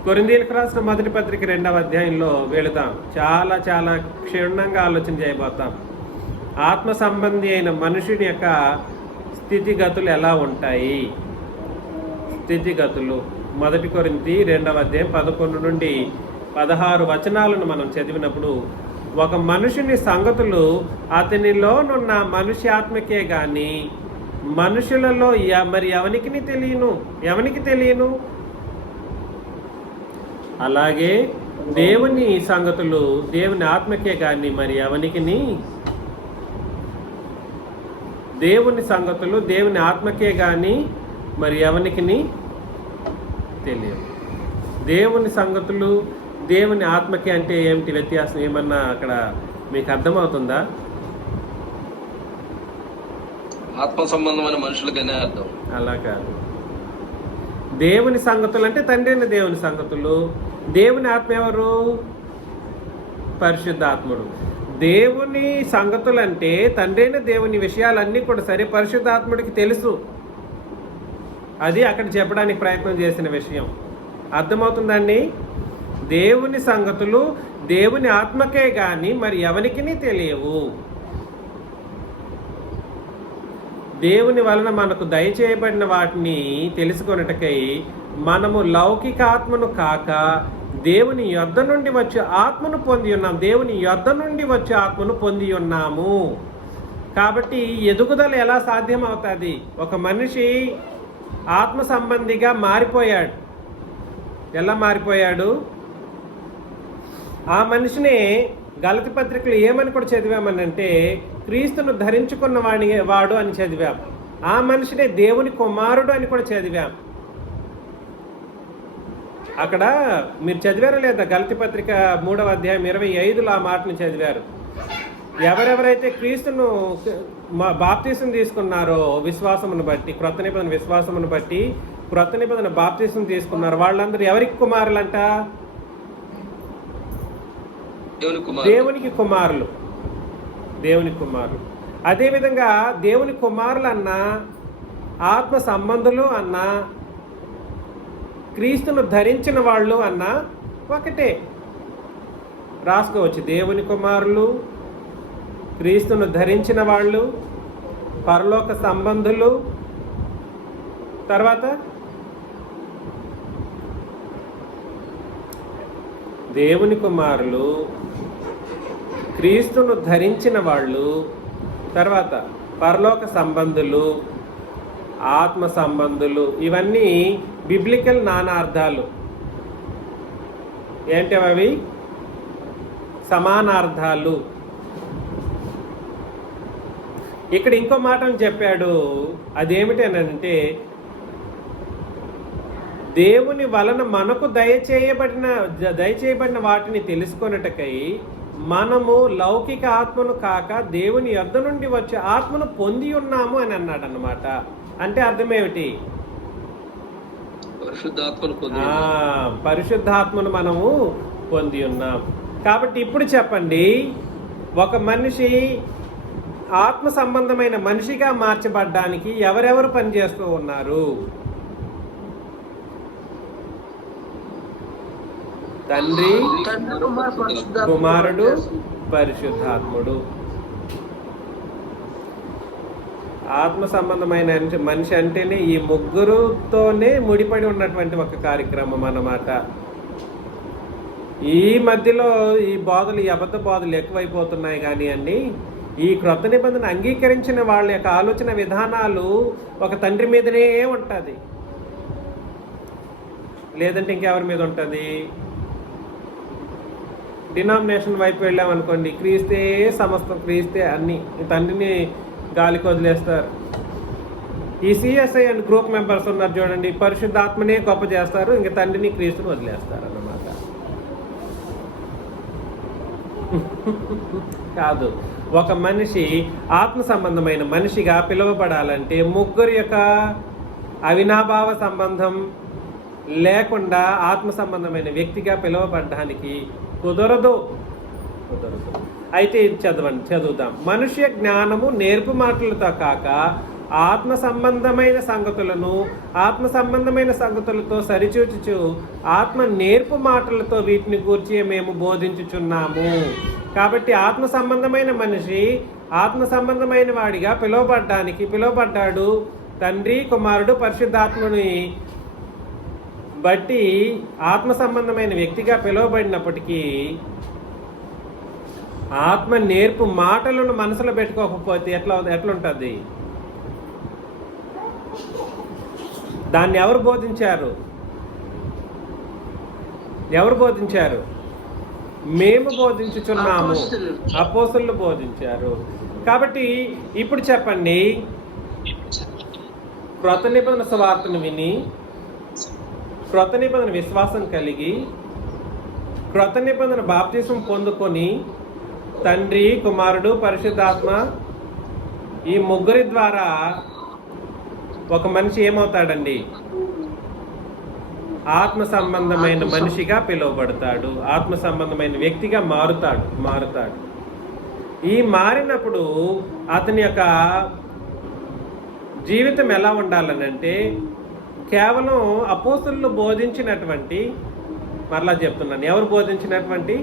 కొరింథీయులకు రాసిన మొదటి పత్రిక 2వ అధ్యాయంలో వెళుతాం. చాలా చాలా క్షుణ్ణంగా ఆలోచన చేయబోతాం. ఆత్మ సంబంధి అయిన మనుషుని యొక్క స్థితిగతులు ఎలా ఉంటాయి? స్థితిగతులు మొదటి కొరింథీ 2వ అధ్యాయం 11 నుండి 16 వచనాలను మనం చదివినప్పుడు, ఒక మనుషుని సంగతులు అతనిలోనున్న మనిషి ఆత్మకే గాని మనుషులలో మరి ఎవనికి తెలియను. అలాగే దేవుని సంగతులు దేవుని ఆత్మకే గాని మరి దేవుని సంగతులు దేవుని ఆత్మకే గాని మరి ఎవనికి తెలియదు. దేవుని సంగతులు దేవుని ఆత్మకి అంటే ఏమిటి వ్యత్యాసం? ఏమన్నా అక్కడ మీకు అర్థమవుతుందా? ఆత్మ సంబంధమైన మనుషులకనే అర్థం. అలా కాదు. దేవుని సంగతులు అంటే తండ్రి అయిన దేవుని సంగతులు. దేవుని ఆత్మ ఎవరు? పరిశుద్ధాత్ముడు. దేవుని సంగతులు అంటే తండ్రి అయిన దేవుని విషయాలన్నీ కూడా సరే పరిశుద్ధాత్ముడికి తెలుసు. అది అక్కడ చెప్పడానికి ప్రయత్నం చేసిన విషయం. అర్థమవుతుందండి? దేవుని సంగతులు దేవుని ఆత్మకే గాని మరి ఎవరికి తెలియవు. దేవుని వలన మనకు దయచేయబడిన వాటిని తెలుసుకొనుటకై మనము లౌకిక ఆత్మను కాక దేవుని యొద్ద నుండి వచ్చే ఆత్మను పొంది ఉన్నాం. దేవుని యొద్ద నుండి వచ్చే ఆత్మను పొంది ఉన్నాము. కాబట్టి ఎదుగుదల ఎలా సాధ్యమవుతుంది? ఒక మనిషి ఆత్మ సంబంధిగా మారిపోయాడు. ఎలా మారిపోయాడు? ఆ మనిషినే గలతీ పత్రికలు ఏమని కూడా చదివామనంటే, క్రీస్తును ధరించుకున్న వాడు అని చదివాం. ఆ మనిషినే దేవుని కుమారుడు అని కూడా చదివాం. అక్కడ మీరు చదివారా లేదా? గలతీ పత్రిక 3వ అధ్యాయం 25లో ఆ మాటను చదివారు. ఎవరెవరైతే క్రీస్తును బాప్తీసం తీసుకున్నారో విశ్వాసమును బట్టి, క్రొత్త నిబంధన విశ్వాసమును బట్టి క్రొత్త నిబంధన బాప్తీసం తీసుకున్నారు, వాళ్ళందరూ ఎవరికి కుమారులంట? దేవునికి కుమారులు. దేవునికి కుమారులు. అదేవిధంగా దేవుని కుమారులు అన్న, ఆత్మ సంబంధులు అన్న, క్రీస్తును ధరించిన వాళ్ళు అన్న ఒకటే. రాసుకోవచ్చు. దేవుని కుమారులు, క్రీస్తును ధరించిన వాళ్ళు, పరలోక సంబంధులు, తర్వాత దేవుని కుమారులు, క్రీస్తును ధరించిన వాళ్ళు, తర్వాత పరలోక సంబంధులు, ఆత్మ సంబంధులు. ఇవన్నీ బిబ్లికల్ నానార్థాలు. ఏంటవి? సమానార్థాలు. ఇక్కడ ఇంకో మాటను చెప్పాడు. అదేమిటనంటే, దేవుని వలన మనకు దయచేయబడిన వాటిని తెలుసుకొనుటకై మనము లౌకిక ఆత్మను కాక దేవుని యొద్ద నుండి వచ్చే ఆత్మను పొంది ఉన్నాము అని అన్నాడు అన్నమాట. అంటే అర్థం ఏమిటి? పరిశుద్ధాత్మను మనము పొంది ఉన్నాం. కాబట్టి ఇప్పుడు చెప్పండి, ఒక మనిషి ఆత్మ సంబంధమైన మనిషిగా మార్చబడ్డానికి ఎవరెవరు పనిచేస్తూ ఉన్నారు? తండ్రి, కుమారుడు, పరిశుద్ధాత్ముడు. ఆత్మ సంబంధమైన మనిషి అంటేనే ఈ ముగ్గురుతోనే ముడిపడి ఉన్నటువంటి ఒక కార్యక్రమం అన్నమాట. ఈ మధ్యలో ఈ బోధలు, ఈ అబద్ధ బోధలు ఎక్కువైపోతున్నాయి. కానీ అండి, ఈ క్రొత్త నిబంధన అంగీకరించిన వాళ్ళ యొక్క ఆలోచన విధానాలు ఒక తండ్రి మీదనే ఉంటుంది, లేదంటే ఇంకెవరి మీద ఉంటుంది? డినామినేషన్ వైపు వెళ్ళామనుకోండి, క్రీస్తే సమస్తం, క్రీస్తే అన్ని, తండ్రిని గాలికి వదిలేస్తారు. ఈ సిఎస్ఐ అండ్ గ్రూప్ మెంబర్స్ ఉన్నారు చూడండి, పరిశుద్ధాత్మనే గొప్ప చేస్తారు, ఇంక తండ్రిని క్రీస్తుని వదిలేస్తారు అన్నమాట. కాదు, ఒక మనిషి ఆత్మ సంబంధమైన మనిషిగా పిలువబడాలంటే ముగ్గురు యొక్క అవినాభావ సంబంధం లేకుండా ఆత్మ సంబంధమైన వ్యక్తిగా పిలువబడడానికి కుదరదు. అయితే ఇది చదువుదాం. మనుష్య జ్ఞానము నేర్పు మాటలతో కాక ఆత్మ సంబంధమైన సంగతులతో సరిచూచుచు ఆత్మ నేర్పు మాటలతో వీటిని గూర్చి మేము బోధించుచున్నాము. కాబట్టి ఆత్మ సంబంధమైన మనిషి ఆత్మ సంబంధమైన వాడిగా పిలువబడ్డాడు. తండ్రి, కుమారుడు, పరిశుద్ధాత్మని బట్టి ఆత్మ సంబంధమైన వ్యక్తిగా పిలువబడినప్పటికీ ఆత్మ నేర్పు మాటలను మనసులో పెట్టుకోకపోతే ఎట్లుంటుంది? దాన్ని ఎవరు బోధించారు? మేము బోధించుచున్నాము. అపోస్తలులు బోధించారు. కాబట్టి ఇప్పుడు చెప్పండి, క్రొత్త నిబంధన సువార్తను విని క్రొత్త నిబంధన విశ్వాసం కలిగి క్రొత్త నిబంధన బాప్తిసం పొందుకొని తండ్రి, కుమారుడు, పరిశుద్ధాత్మ ఈ ముగ్గురి ద్వారా ఒక మనిషి ఏమవుతాడండి? ఆత్మ సంబంధమైన మనిషిగా పిలువబడతాడు. ఆత్మ సంబంధమైన వ్యక్తిగా మారుతాడు. ఈ మారినప్పుడు అతని యొక్క జీవితం ఎలా ఉండాలనంటే కేవలం అపోస్తలులు బోధించినటువంటి, మరలా చెప్తున్నాను, ఎవరు బోధించినటువంటి?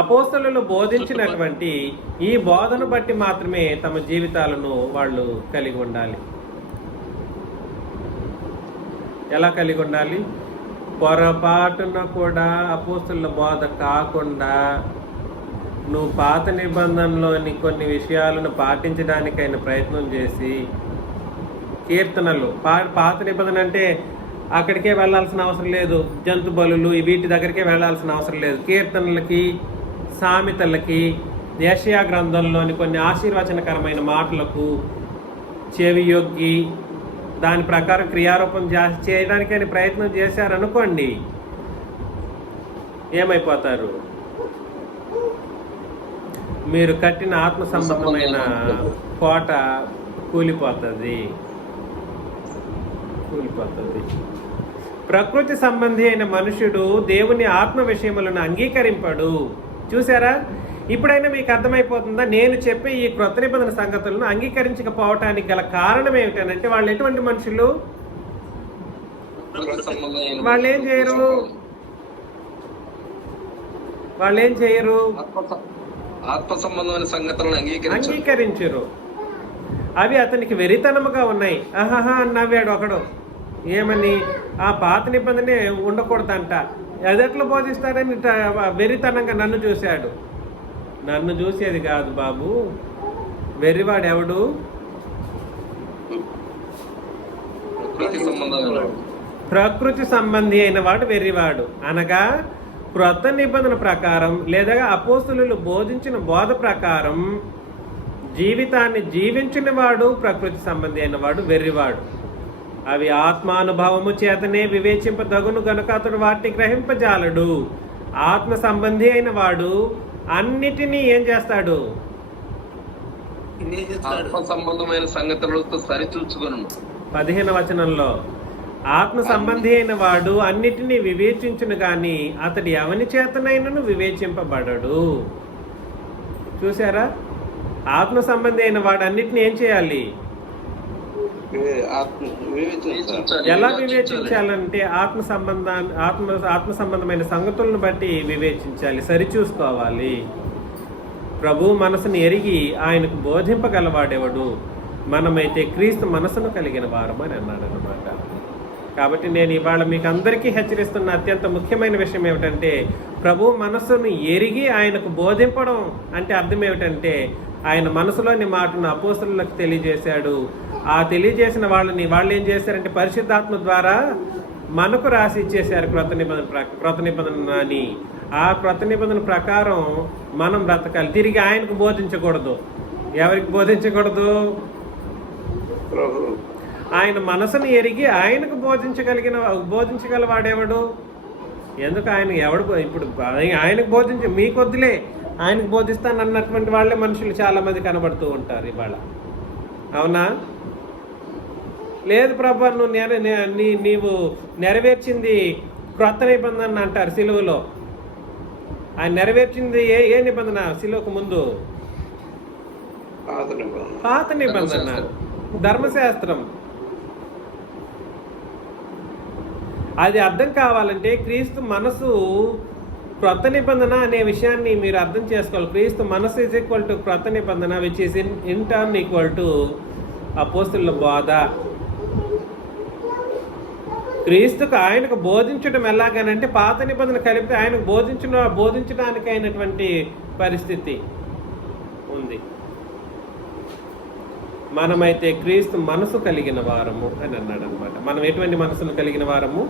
అపోస్తలులు బోధించినటువంటి ఈ బోధన బట్టి మాత్రమే తమ జీవితాలను వాళ్ళు కలిగి ఉండాలి. ఎలా కలిగి ఉండాలి? పొరపాటున కూడా అపోస్తలుల బోధ కాకుండా నువ్వు పాత నిబంధనలోని కొన్ని విషయాలను పాటించడానికైన ప్రయత్నం చేసి కీర్తనలు, పాత నిబంధన అంటే అక్కడికే వెళ్ళాల్సిన అవసరం లేదు, జంతు బలులు వీటి దగ్గరికే వెళ్ళాల్సిన అవసరం లేదు. కీర్తనలకి, సామెతలకి, యెషయా గ్రంథంలోని కొన్ని ఆశీర్వచనకరమైన మాటలకు చెవియొగ్గి దాని ప్రకారం క్రియారూపం చేయడానికైనా ప్రయత్నం చేశారనుకోండి, ఏమైపోతారు? మీరు కట్టిన ఆత్మ సంబంధమైన కోట కూలిపోతుంది. ప్రకృతి సంబంధి అయిన మనుషుడు దేవుని ఆత్మ విషయములను అంగీకరింపడు. చూసారా? ఇప్పుడైనా మీకు అర్థమైపోతుందా? నేను చెప్పే ఈ క్రొత్త నిబంధన సంగతులను అంగీకరించకపోవటానికి గల కారణం ఏమిటంటే వాళ్ళు ఎటువంటి మనుషులు? వాళ్ళు ఏం చేయరు? ఆత్మ సంబంధమైన సంగతులను అంగీకరించరు. అవి అతనికి వెరితనముగా ఉన్నాయి. ఆహాహా అని నవ్వాడు ఒకడు. ఏమని? ఆ పాత నిబంధనే ఉండకూడదంట. అది ఎట్లా బోధిస్తాడని వెరితనంగా నన్ను చూశాడు. నన్ను చూసేది కాదు బాబు, వెర్రివాడు ఎవడు? ప్రకృతి సంబంధి అయిన వాడు వెర్రివాడు. అనగా క్రొత్త నిబంధన ప్రకారం లేదా అపోస్తలులు బోధించిన బోధ ప్రకారం జీవితాన్ని జీవించిన వాడు ప్రకృతి సంబంధి అయిన వాడు వెర్రివాడు. అవి ఆత్మానుభవము చేతనే వివేచింపదగును గనుక అతడు వాటిని గ్రహింపజాలడు. ఆత్మ సంబంధి అయిన వాడు అన్నిటినీ ఏం చేస్తాడు? ఆత్మ సంబంధమైన సంగతులతో సరిచూచుకొను. 15వ వచనంలో ఆత్మ సంబంధి అయిన వాడు అన్నిటినీ వివేచించును గాని అతడు ఎవని చేతనైనను వివేచింపబడడు. చూసారా? ఆత్మ సంబంధి అయిన వాడు అన్నిటిని ఏం చేయాలి? ఎలా వివేచించాలంటే ఆత్మ సంబంధమైన సంగతులను బట్టి వివేచించాలి, సరిచూసుకోవాలి. ప్రభు మనసును ఎరిగి ఆయనకు బోధింపగలవాడేవాడు? మనమైతే క్రీస్తు మనసును కలిగిన వారము అని అన్నాడు అన్నమాట. కాబట్టి నేను ఇవాళ మీకు అందరికీ హెచ్చరిస్తున్న అత్యంత ముఖ్యమైన విషయం ఏమిటంటే ప్రభు మనస్సును ఎరిగి ఆయనకు బోధింపడం అంటే అర్థం ఏమిటంటే ఆయన మనసులోని మాటను అపోస్తలులకు తెలియజేశాడు. ఆ తెలియజేసిన వాళ్ళు ఏం చేశారంటే పరిశుద్ధాత్మ ద్వారా మనకు రాసి ఇచ్చేశారు క్రొత్త నిబంధన అని. ఆ క్రొత్త నిబంధన ప్రకారం మనం బ్రతకాలి. తిరిగి ఆయనకు బోధించకూడదు. ఎవరికి బోధించకూడదు? ఆయన మనసును ఎరిగి ఆయనకు బోధించగలవాడేవాడు? ఎందుకు ఆయన ఇప్పుడు ఆయనకు మీకు వద్దులే, ఆయనకు బోధిస్తాను అన్నటువంటి వాళ్ళే మనుషులు చాలా మంది కనబడుతూ ఉంటారు ఇవాళ. అవునా? లేదు ప్రభా నీవు నెరవేర్చింది క్రొత్త నిబంధన అంటారు సిలువలో. ఆయన నెరవేర్చింది ఏ నిబంధన? సిలువకు ముందు పాత నిబంధన, ధర్మశాస్త్రం. అది అర్థం కావాలంటే క్రీస్తు మనసు క్రొత్త నిబంధన అనే విషయాన్ని మీరు అర్థం చేసుకోవాలి. క్రీస్తు మనసు ఈజ్ ఈక్వల్ టు క్రొత్త నిబంధన, which is in turn equal to అపోస్తుల బోధ. క్రీస్తుకు ఆయనకు బోధించడం ఎలాగనంటే పాత నిబంధన కలిపితే ఆయనకు బోధించడానికి అయినటువంటి పరిస్థితి ఉంది. మనమైతే క్రీస్తు మనసు కలిగిన వారము అని అన్నాడు అనమాట. మనం ఎటువంటి మనసును కలిగిన వారము?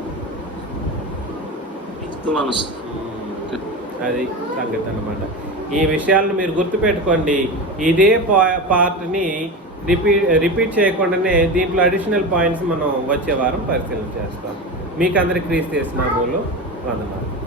అది సంగతి అన్నమాట. ఈ విషయాలను మీరు గుర్తుపెట్టుకోండి. ఇదే పార్ట్ని రిపీట్ చేయకుండానే దీంట్లో అడిషనల్ పాయింట్స్ మనం వచ్చే వారం పరిశీలన చేస్తాం. మీకు అందరికీ క్రీస్తు యేసు నామములో వందనాలు.